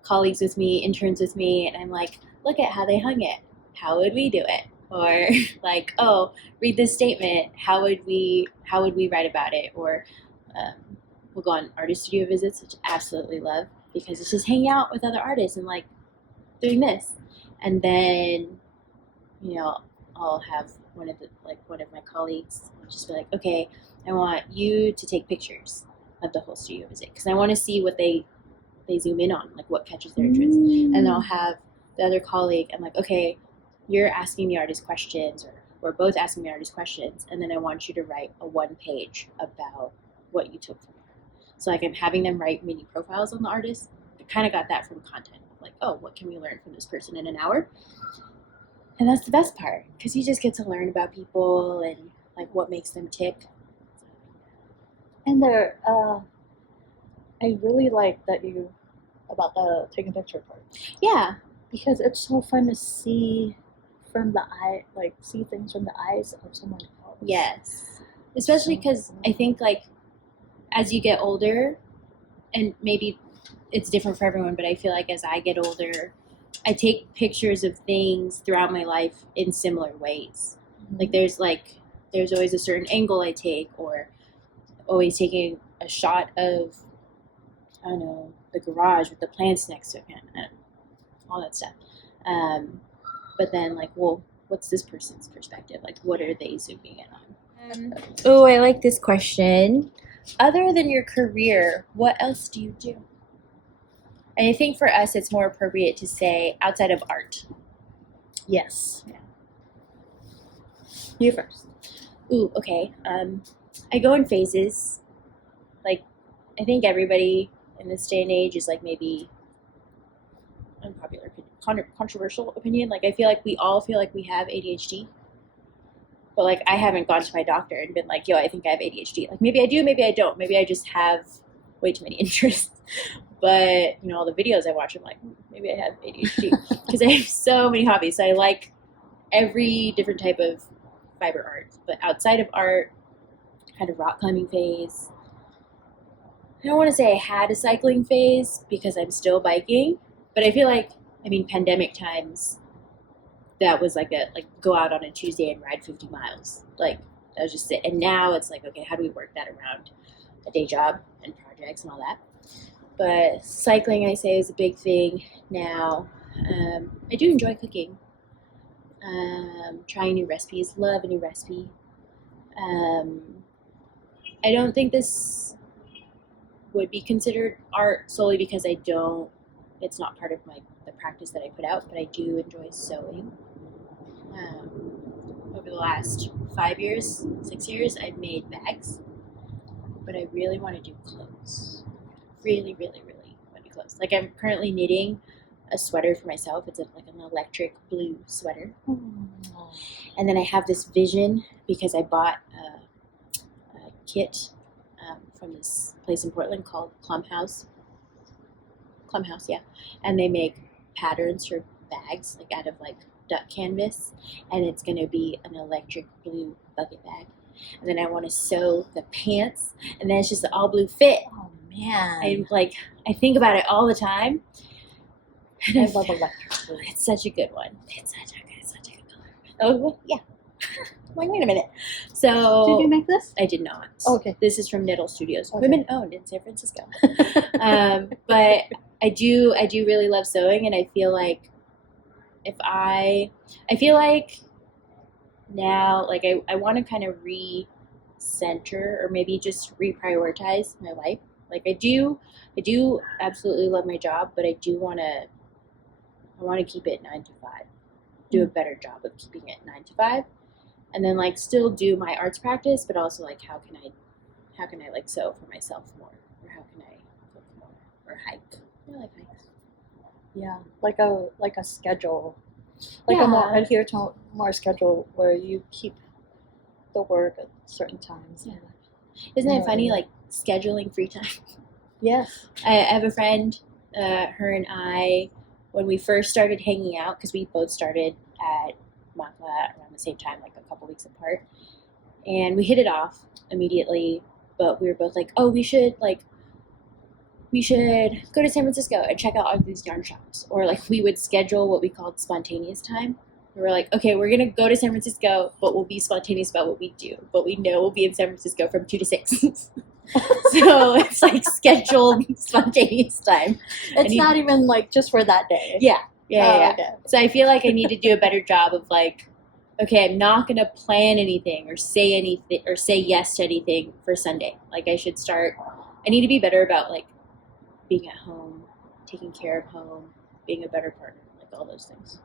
colleagues with me, interns with me, and I'm like, look at how they hung it. How would we do it? Or like, read this statement. How would we write about it? Or we'll go on artist studio visits, which I absolutely love, because it's just hanging out with other artists and like doing this. And then, I'll have one of my colleagues just be like, okay, I want you to take pictures of the whole studio visit, because I want to see what they zoom in on, like what catches their interest. And I'll have the other colleague, I'm like, okay, you're asking the artist questions, or we're both asking the artist questions, and then I want you to write a 1-page about what you took from it. So like, I'm having them write mini profiles on the artist. I kind of got that from content, like, what can we learn from this person in an hour? And that's the best part, because you just get to learn about people and like what makes them tick. And I really like about the taking picture part. Yeah, because it's so fun to see see things from the eyes of someone else. Yes, especially because I think, like, as you get older, and maybe it's different for everyone, but I feel like as I get older, I take pictures of things throughout my life in similar ways. Like there's always a certain angle I take, or always taking a shot of I don't know, the garage with the plants next to it, and all that stuff. But then, like, well, what's this person's perspective? Like, what are they zooming in on? Oh, I like this question. Other than your career, what else do you do? And I think for us, it's more appropriate to say outside of art. Yes. Yeah. You first. Ooh, okay. I go in phases. Like, I think everybody in this day and age is like maybe unpopular, controversial opinion. Like, I feel like we all feel like we have ADHD. But, like, I haven't gone to my doctor and been like, yo, I think I have ADHD. Like, maybe I do, maybe I don't. Maybe I just have way too many interests. But, you know, all the videos I watch, I'm like, maybe I have ADHD. Because I have so many hobbies. So I like every different type of fiber art. But outside of art, had a rock climbing phase. I don't want to say I had a cycling phase because I'm still biking. But I feel like, I mean, pandemic times, that was like go out on a Tuesday and ride 50 miles. Like, that was just it. And now it's like, okay, how do we work that around a day job and projects and all that? But cycling, I say, is a big thing now. I do enjoy cooking. Trying new recipes. Love a new recipe. I don't think this would be considered art solely because it's not part of the practice that I put out, but I do enjoy sewing. Over the last 5 years, 6 years, I've made bags, but I really want to do clothes. Really, really, really want to do clothes. Like, I'm currently knitting a sweater for myself. It's like an electric blue sweater. And then I have this vision because I bought a kit from this place in Portland called Clumhouse, yeah. And they make patterns for bags, like out of like duck canvas, and it's going to be an electric blue bucket bag. And then I want to sew the pants, and then it's just an all blue fit. Oh man, I think about it all the time. And I love electric blue. It's such a good one. It's such a good color. Oh yeah. Like, wait a minute. So did you make this? I did not. Okay. This is from Knittle Studios, okay. Women owned in San Francisco. But I do really love sewing, and I feel like now, like, I want to kind of recenter or maybe just reprioritize my life. Like, I do absolutely love my job, but I want to keep it 9 to 5. Do a better job of keeping it 9 to 5. And then, like, still do my arts practice, but also, like, how can I like sew for myself more, or how can I cook more, or hike? I like hikes. Yeah, like a schedule, like a more adhere to more schedule where you keep the work at certain times. Yeah. Isn't it funny, like, scheduling free time? Yes. I have a friend, her and I, when we first started hanging out, because we both started at Maka around the same time, like a couple weeks apart, and we hit it off immediately. But we were both like, oh, we should go to San Francisco and check out all these yarn shops. Or, like, we would schedule what we called spontaneous time. We were like, okay, we're gonna go to San Francisco, but we'll be spontaneous about what we do. But we know we'll be in San Francisco from 2 to 6. So it's like scheduled spontaneous time. It's not even like just for that day. Yeah. Okay. So I feel like I need to do a better job of, like, okay, I'm not gonna plan anything or say yes to anything for Sunday. Like, I need to be better about, like, being at home, taking care of home, being a better partner, like all those things.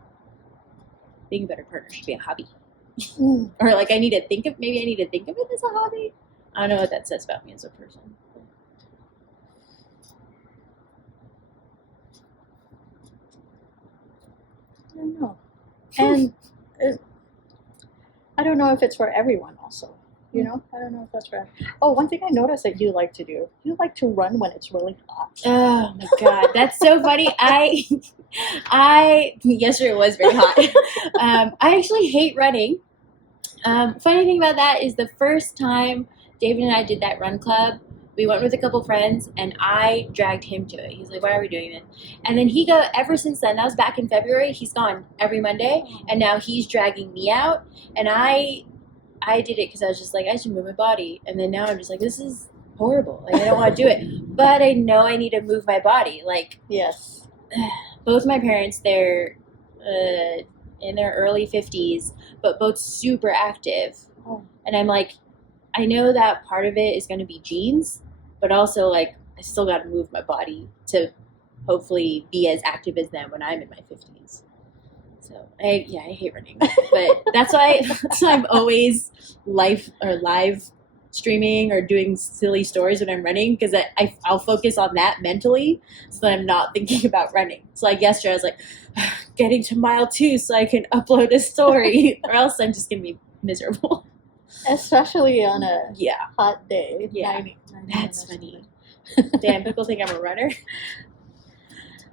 Being a better partner should be a hobby. Or, like, maybe I need to think of it as a hobby. I don't know what that says about me as a person. I don't know. And I don't know if it's for everyone also. You know? I don't know if that's for... Oh, one thing I noticed that you like to do. You like to run when it's really hot. Oh, my God. That's so funny. Yesterday it was very hot. I actually hate running. Funny thing about that is the first time David and I did that run club, we went with a couple friends, and I dragged him to it. He's like, why are we doing it? And then ever since then, that was back in February, he's gone every Monday, and now he's dragging me out. And I did it because I was just like, I should move my body. And then now I'm just like, this is horrible. Like I don't want to do it, but I know I need to move my body. Like Yes. both my parents, they're in their early 50s, but both super active. Oh. And I'm like, I know that part of it is going to be genes, but also like I still got to move my body to hopefully be as active as them when I'm in my 50s. So I hate running, but that's why I'm always live streaming or doing silly stories when I'm running, because I'll focus on that mentally so that I'm not thinking about running. So like yesterday I was like getting to mile 2 so I can upload a story or else I'm just gonna be miserable. Especially on a Yeah, hot day. Yeah. 90 that's minutes. funny. Damn, people think I'm a runner.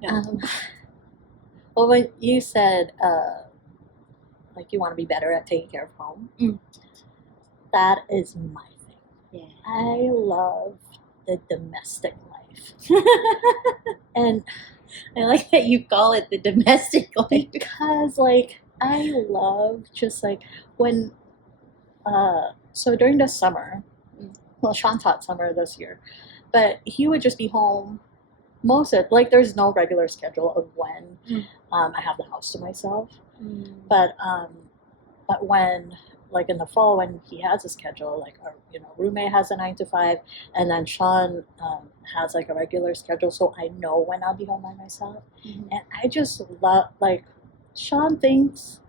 No. Well, when you said like you want to be better at taking care of home, that is my thing. Yeah. I love the domestic life. And I like that you call it the domestic life. because like I love just like when so during the summer, well, Sean taught summer this year, but he would just be home most of like there's no regular schedule of when I have the house to myself. But when like in the fall when he has a schedule, like our roommate has a 9 to 5, and then Sean has like a regular schedule, so I know when I'll be home by myself. And I just love like Sean thinks.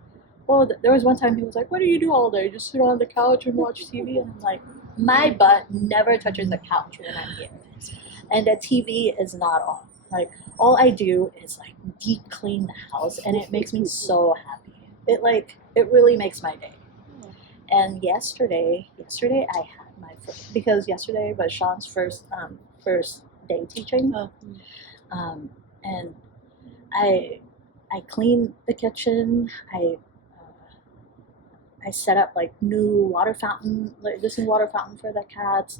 Well, there was one time he was like, "What do you do all day? Just sit on the couch and watch TV?" And I'm like, my butt never touches the couch when I'm here, and the TV is not on. Like all I do is like deep clean the house, and it makes me so happy. It really makes my day. And yesterday I had my first, because yesterday was Sean's first day teaching, and I cleaned the kitchen. I set up like this new water fountain for the cats.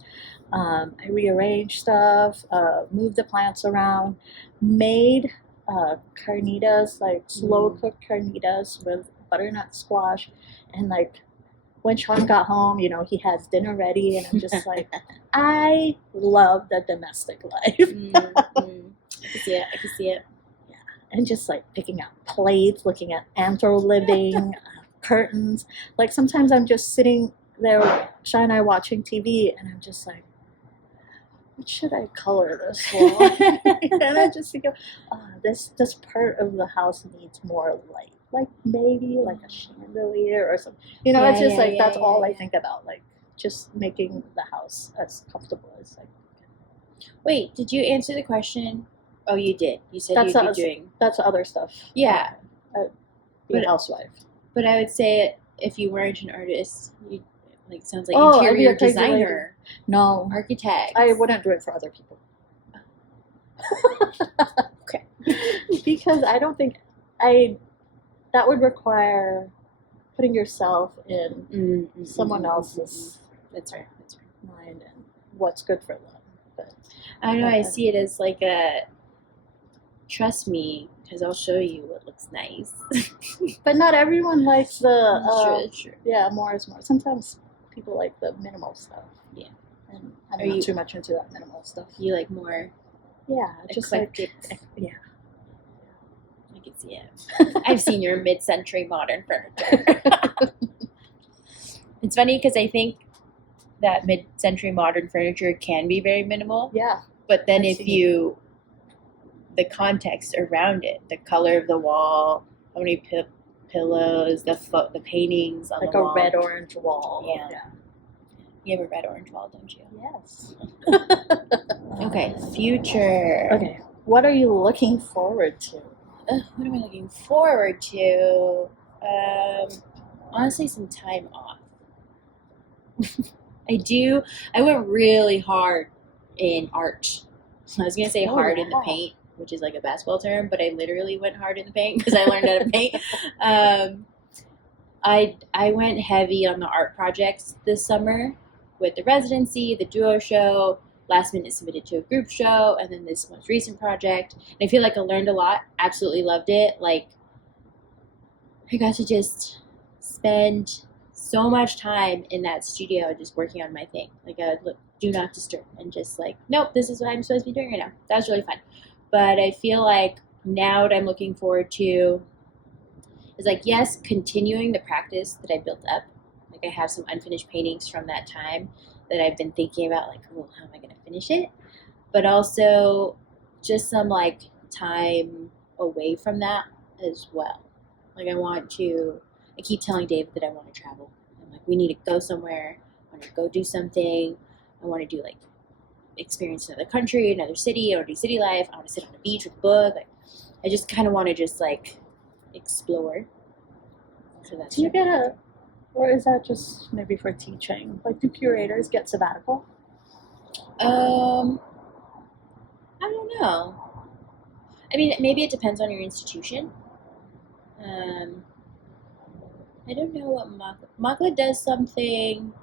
I rearranged stuff, moved the plants around, made carnitas, like slow cooked carnitas with butternut squash, and like when Sean got home, he has dinner ready, and I'm just like, I love the domestic life. I can see it. Yeah, and just like picking out plates, looking at Anthro Living. Curtains. Like sometimes I'm just sitting there, Sean and I watching TV, and I'm just like, what should I color this wall? And I just think of this part of the house needs more light, like maybe like a chandelier or something. It's just that's all I think about, like just making the house as comfortable as like. Wait, did you answer the question? Oh, you did. You said you'd be doing. That's other stuff. Yeah, be a housewife. But I would say if you weren't an artist, you sounds like interior designer. No, architect. I wouldn't do it for other people. Okay. Because I don't think that would require putting yourself in someone else's That's right. mind and what's good for them. But I don't know. I see it as like a trust me, because I'll show you what looks nice. But not everyone likes the That's true. Yeah, more is more. Sometimes people like the minimal stuff. Yeah. And I'm not too much into that minimal stuff. You like more just eclectic. Yeah. I can see it. I've seen your mid-century modern furniture. It's funny because I think that mid-century modern furniture can be very minimal. Yeah. But then the context around it, the color of the wall, how many pillows, the paintings on like the wall. Like a red-orange wall. Yeah. You have a red-orange wall, don't you? Yes. Okay, future. Okay, what are you looking forward to? What am I looking forward to? Honestly, some time off. I went really hard in art. I was going to say hard in the paint, which is like a basketball term, but I literally went hard in the paint because I learned how to paint. I went heavy on the art projects this summer with the residency, the duo show, last minute submitted to a group show, and then this most recent project. And I feel like I learned a lot, absolutely loved it. Like, I got to just spend so much time in that studio just working on my thing. Like, I would do not disturb and just like, nope, this is what I'm supposed to be doing right now. That was really fun. But I feel like now what I'm looking forward to is like, yes, continuing the practice that I built up. Like I have some unfinished paintings from that time that I've been thinking about, like, oh, how am I going to finish it? But also just some like time away from that as well. Like I keep telling David that I want to travel. I'm like, we need to go somewhere. I want to go do something. I want to do like experience another country, another city. I want to do city life. I want to sit on a beach with a book. Like, I just kind of want to just like explore. So that's Do you get a, or is that just maybe for teaching? Like, do curators get sabbatical? I don't know. I mean, maybe it depends on your institution. I don't know what Magla does something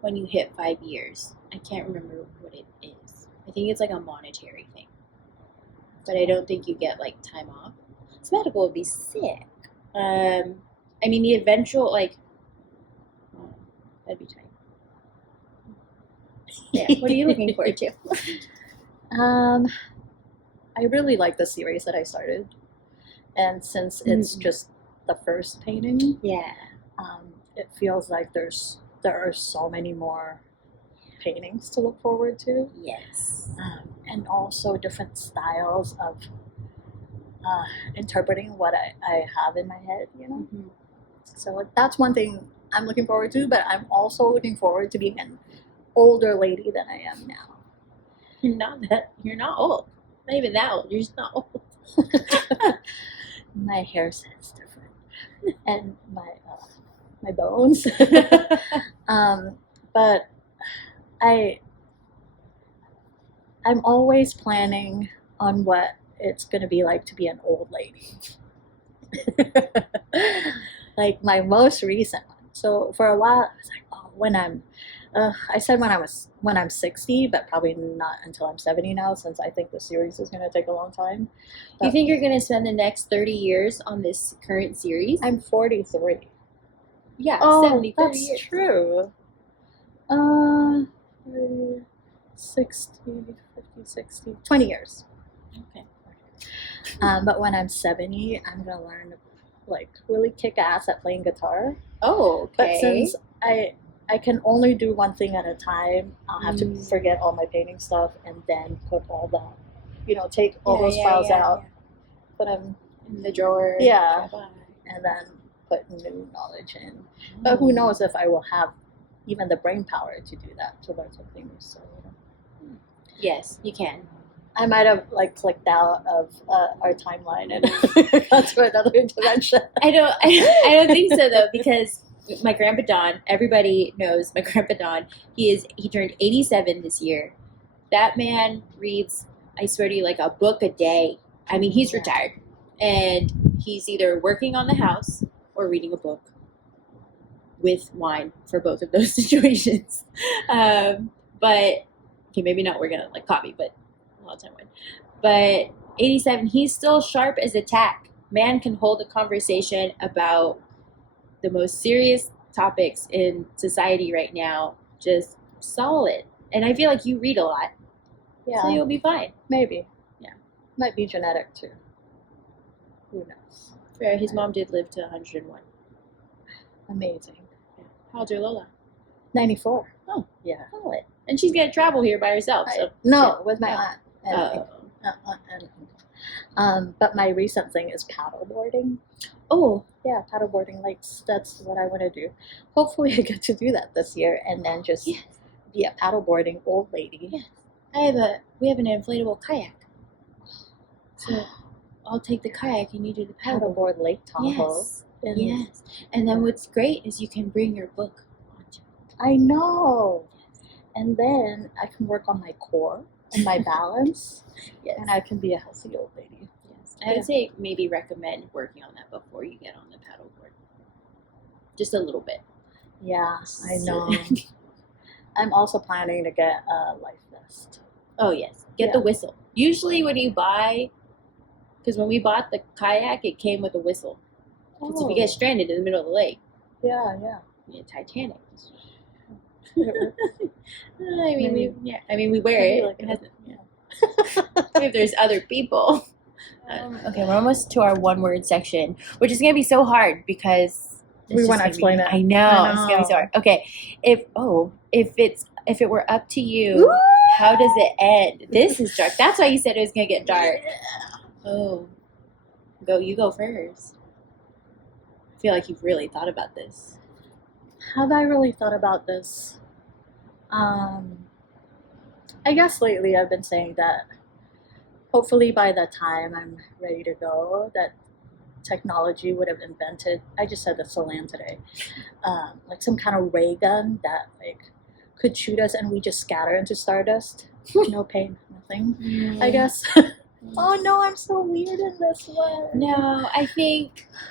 when you hit 5 years. I can't remember what it is. I think it's like a monetary thing, but I don't think you get like time off. Sabbatical would be sick. I mean, the eventual like, that'd be tight. Yeah. What are you looking forward to? I really like the series that I started, and since it's just the first painting, Yeah. it feels like there are so many more paintings to look forward to, Yes. and also different styles of interpreting what I have in my head, you know. Mm-hmm. So that's one thing I'm looking forward to, but I'm also looking forward to being an older lady than I am now. You're not old. Not even that old. You're just not old. My hair says different, and my bones. But I'm always planning on what it's gonna be like to be an old lady. Like my most recent one. So for a while, I was like, oh, I said when I'm 60, but probably not until I'm 70 now, since I think the series is gonna take a long time. You think you're going to spend the next 30 years on this current series? I'm 43. Yeah, Oh, 70, 30 that's years. true. 30, 60, 50, 60, 20 years. Okay. But when I'm 70, I'm gonna learn like really kick ass at playing guitar. Oh, okay. But since I can only do one thing at a time, I'll have to forget all my painting stuff and then put all that, take all those files out, put them in the drawer. Yeah. And then put new knowledge in. But who knows if I will have even the brain power to do that, to learn something new. So, Yes, you can. I might have like clicked out of our timeline and gone to another dimension. I don't think so though, because my grandpa Don, everybody knows my grandpa Don. He turned 87 this year. That man reads, I swear to you, like a book a day. I mean, he's retired, and he's either working on the house or reading a book with wine for both of those situations. But okay, maybe not working on like coffee, but a lot of time wine. But 87, he's still sharp as a tack. Man can hold a conversation about the most serious topics in society right now, just solid. And I feel like you read a lot, so you'll be fine. Maybe. Yeah. Might be genetic too. Who knows? Fair. His mom did live to 101. Amazing. Yeah. How old's your Lola? 94. Oh, yeah. Solid. And she's gonna travel here by herself. So no, with my aunt. Oh. But my recent thing is paddleboarding. Oh, yeah, paddleboarding. Like that's what I want to do. Hopefully, I get to do that this year, and then just be a paddleboarding old lady. Yes. We have an inflatable kayak. So I'll take the kayak and you do the Paddleboard Lake Tahoe. Yes. Yes. And then what's great is you can bring your book onto it. I know. And then I can work on my core and my balance. Yes. And I can be a healthy old lady. Yes. I would say maybe recommend working on that before you get on the paddleboard. Just a little bit. Yeah, I know. I'm also planning to get a life vest. Oh, yes. Get the whistle. Usually when you buy, because when we bought the kayak, it came with a whistle. Because if you get stranded in the middle of the lake. Yeah. Titanic. We wear Maybe it. like It hasn't- yeah. if there's other people. Okay, we're almost to our one word section, which is gonna be so hard because We just wanna gonna explain be, it. I know, I it's gonna be so know. hard. Okay, if it were up to you, how does it end? This is dark. That's why you said it was gonna get dark. Oh, you go first. I feel like you've really thought about this. Have I really thought about this? I guess lately I've been saying that hopefully by the time I'm ready to go, that technology would have invented, I just said this to Lan today, like some kind of ray gun that like could shoot us and we just scatter into stardust. No pain, nothing, I guess. Oh no, I'm so weird in this one. No,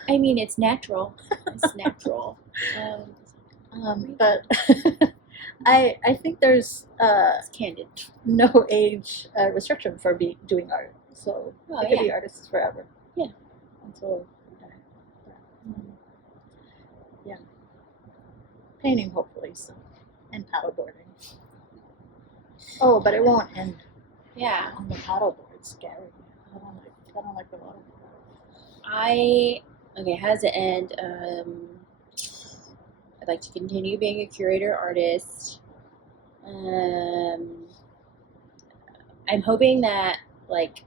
it's natural. It's natural. But I think there's It's candid. no age restriction for doing art, so Oh, I could yeah. be artists forever. Yeah. Until yeah, painting hopefully, so, and paddleboarding. Oh, but it won't end Yeah. on the paddleboard. It's scary. I don't like the water. How does it end? I'd like to continue being a curator artist. I'm hoping that, like,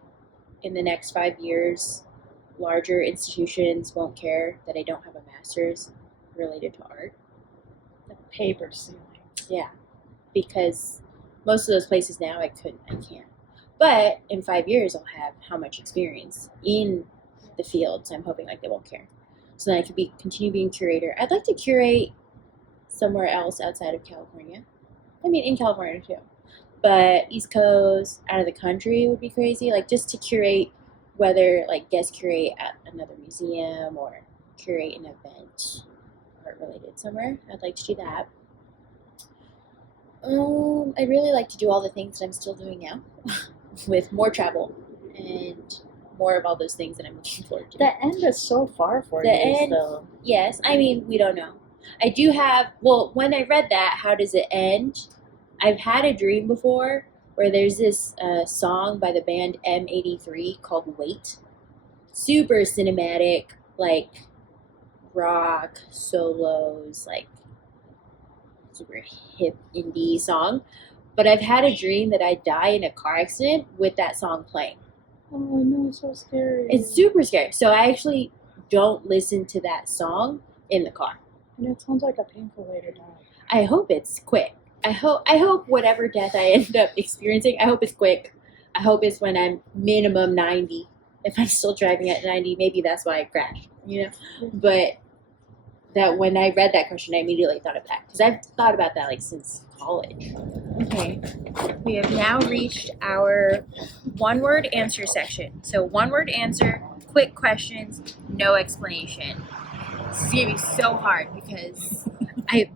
in the next 5 years, larger institutions won't care that I don't have a master's related to art. The paper ceiling. Yeah, because most of those places now I can't. But in 5 years, I'll have how much experience in the field, so I'm hoping like they won't care. So then I could continue being curator. I'd like to curate somewhere else outside of California. In California too, but East Coast, out of the country would be crazy. Like just to curate, whether like guest curate at another museum or curate an event art related somewhere. I'd like to do that. I'd really like to do all the things that I'm still doing now, with more travel and more of all those things that I'm looking forward to. The end is so far for The you end- still. Yes, we don't know. I do have, when I read that, how does it end? I've had a dream before where there's this song by the band M83 called Wait. Super cinematic, like rock, solos, like super hip indie song. But I've had a dream that I die in a car accident with that song playing. Oh no, it's so scary. It's super scary. So I actually don't listen to that song in the car. And it sounds like a painful way to die. I hope it's quick. I hope whatever death I end up experiencing, I hope it's quick. I hope it's when I'm minimum 90. If I'm still driving at 90, maybe that's why I crashed, But that when I read that question, I immediately thought of that. Because I've thought about that like since college. Okay. We have now reached our one-word answer section. So one-word answer, quick questions, no explanation. This is going to be so hard because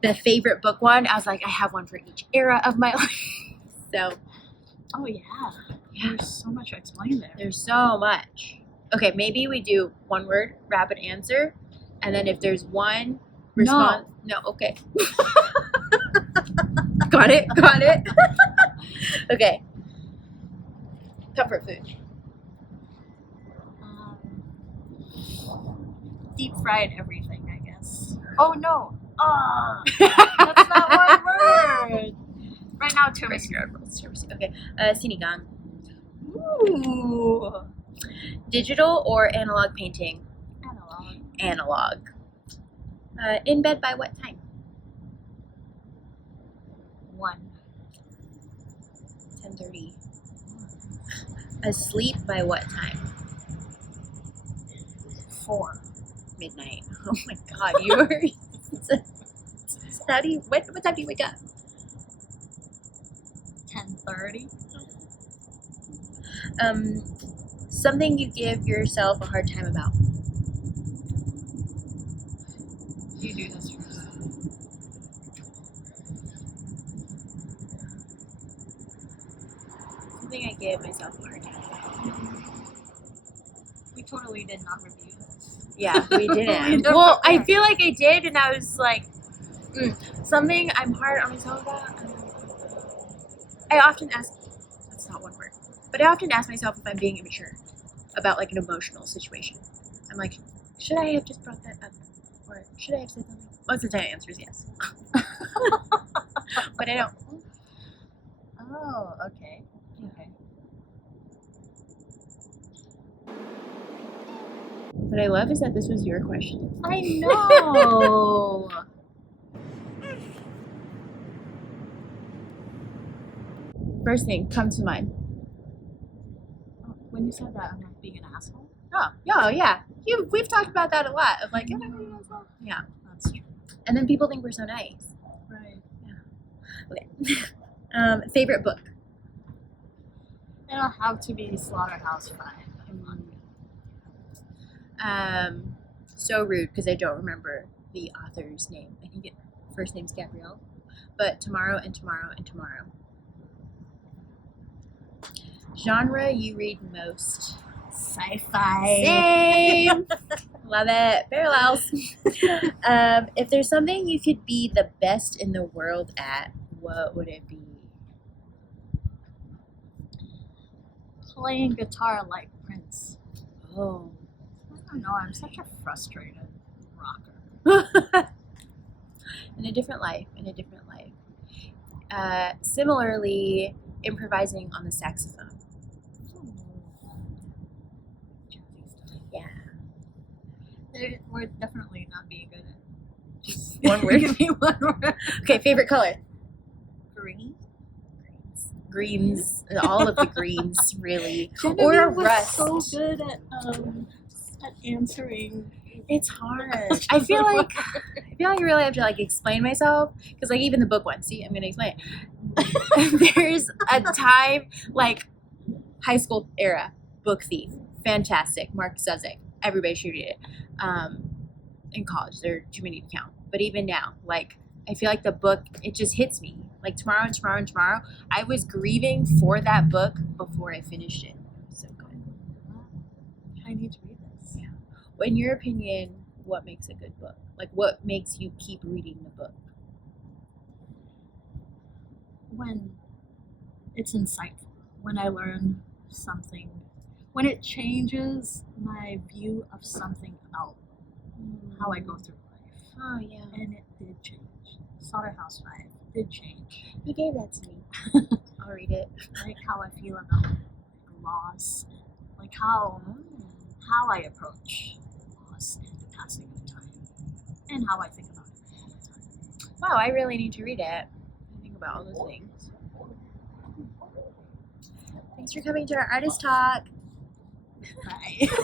the favorite book one, I was like, I have one for each era of my life. So, Oh yeah. There's so much to explain there. there's so much. Okay, maybe we do one word, rapid answer, and then if there's one response. No, okay. Got it. Okay. Comfort food. Deep fried everything, I guess. Oh no. That's not one word. Right now, tiramisu. Okay. Sinigang. Ooh. Digital or analog painting? Analog. In bed by what time? 10:30. Asleep by what time? 4. Midnight. Oh my god, you're what time do you wake up? 10:30. Something you give yourself a hard time about. You do this first. Something I give myself a hard time about. We totally did not review this. Yeah, we didn't. We never Well, I are. feel like I did, and I was like, something I'm hard on myself about. I often ask, that's not one word, but I often ask myself if I'm being immature about like an emotional situation. I'm like, should I have just brought that up? Or should I have said something? Most of the time the answer is yes. But I don't. Oh, okay. Okay. What I love is that this was your question. I know. First thing comes to mind. When you said that, I'm like being an asshole. Oh, yeah. We've talked about that a lot. Of like, am I being an asshole? Yeah. That's true. And then people think we're so nice. Right. Okay. Favorite book? It'll have to be Slaughterhouse-Five. So rude because I don't remember the author's name. I think first name's Gabrielle. But Tomorrow and Tomorrow and Tomorrow. Genre you read most? Sci-fi. Same. Love it. Parallels. If there's something you could be the best in the world at, what would it be? Playing guitar like Prince. Oh. I don't know. I'm such a frustrated rocker. In a different life. Similarly, improvising on the saxophone. Yeah. We're definitely not being good at just One word. Give me one word. Okay, favorite color? Green. Greens. All of the greens, really. Genevieve Or a was rust. so good at answering. It's hard. I feel like I really have to like explain myself because like even the book one. See, I'm gonna explain it. There's a time like high school era book thief, fantastic. Mark Zuzik, everybody should read it. In college, there are too many to count. But even now, like I feel like the book it just hits me. Like Tomorrow and Tomorrow and Tomorrow. I was grieving for that book before I finished it. It was so good. I need to read this. Yeah. In your opinion, what makes a good book? Like, what makes you keep reading the book? When it's insightful, when I learn something, when it changes my view of something about how I go through life. Oh, yeah. And it did change. Slaughterhouse-Five did change. You gave that to me. I'll read it. Like how I feel about loss, like how I approach loss and the passing of time, and how I think about it all the time. Wow, I really need to read it. I think about all those things. Thanks for coming to our artist talk. Bye.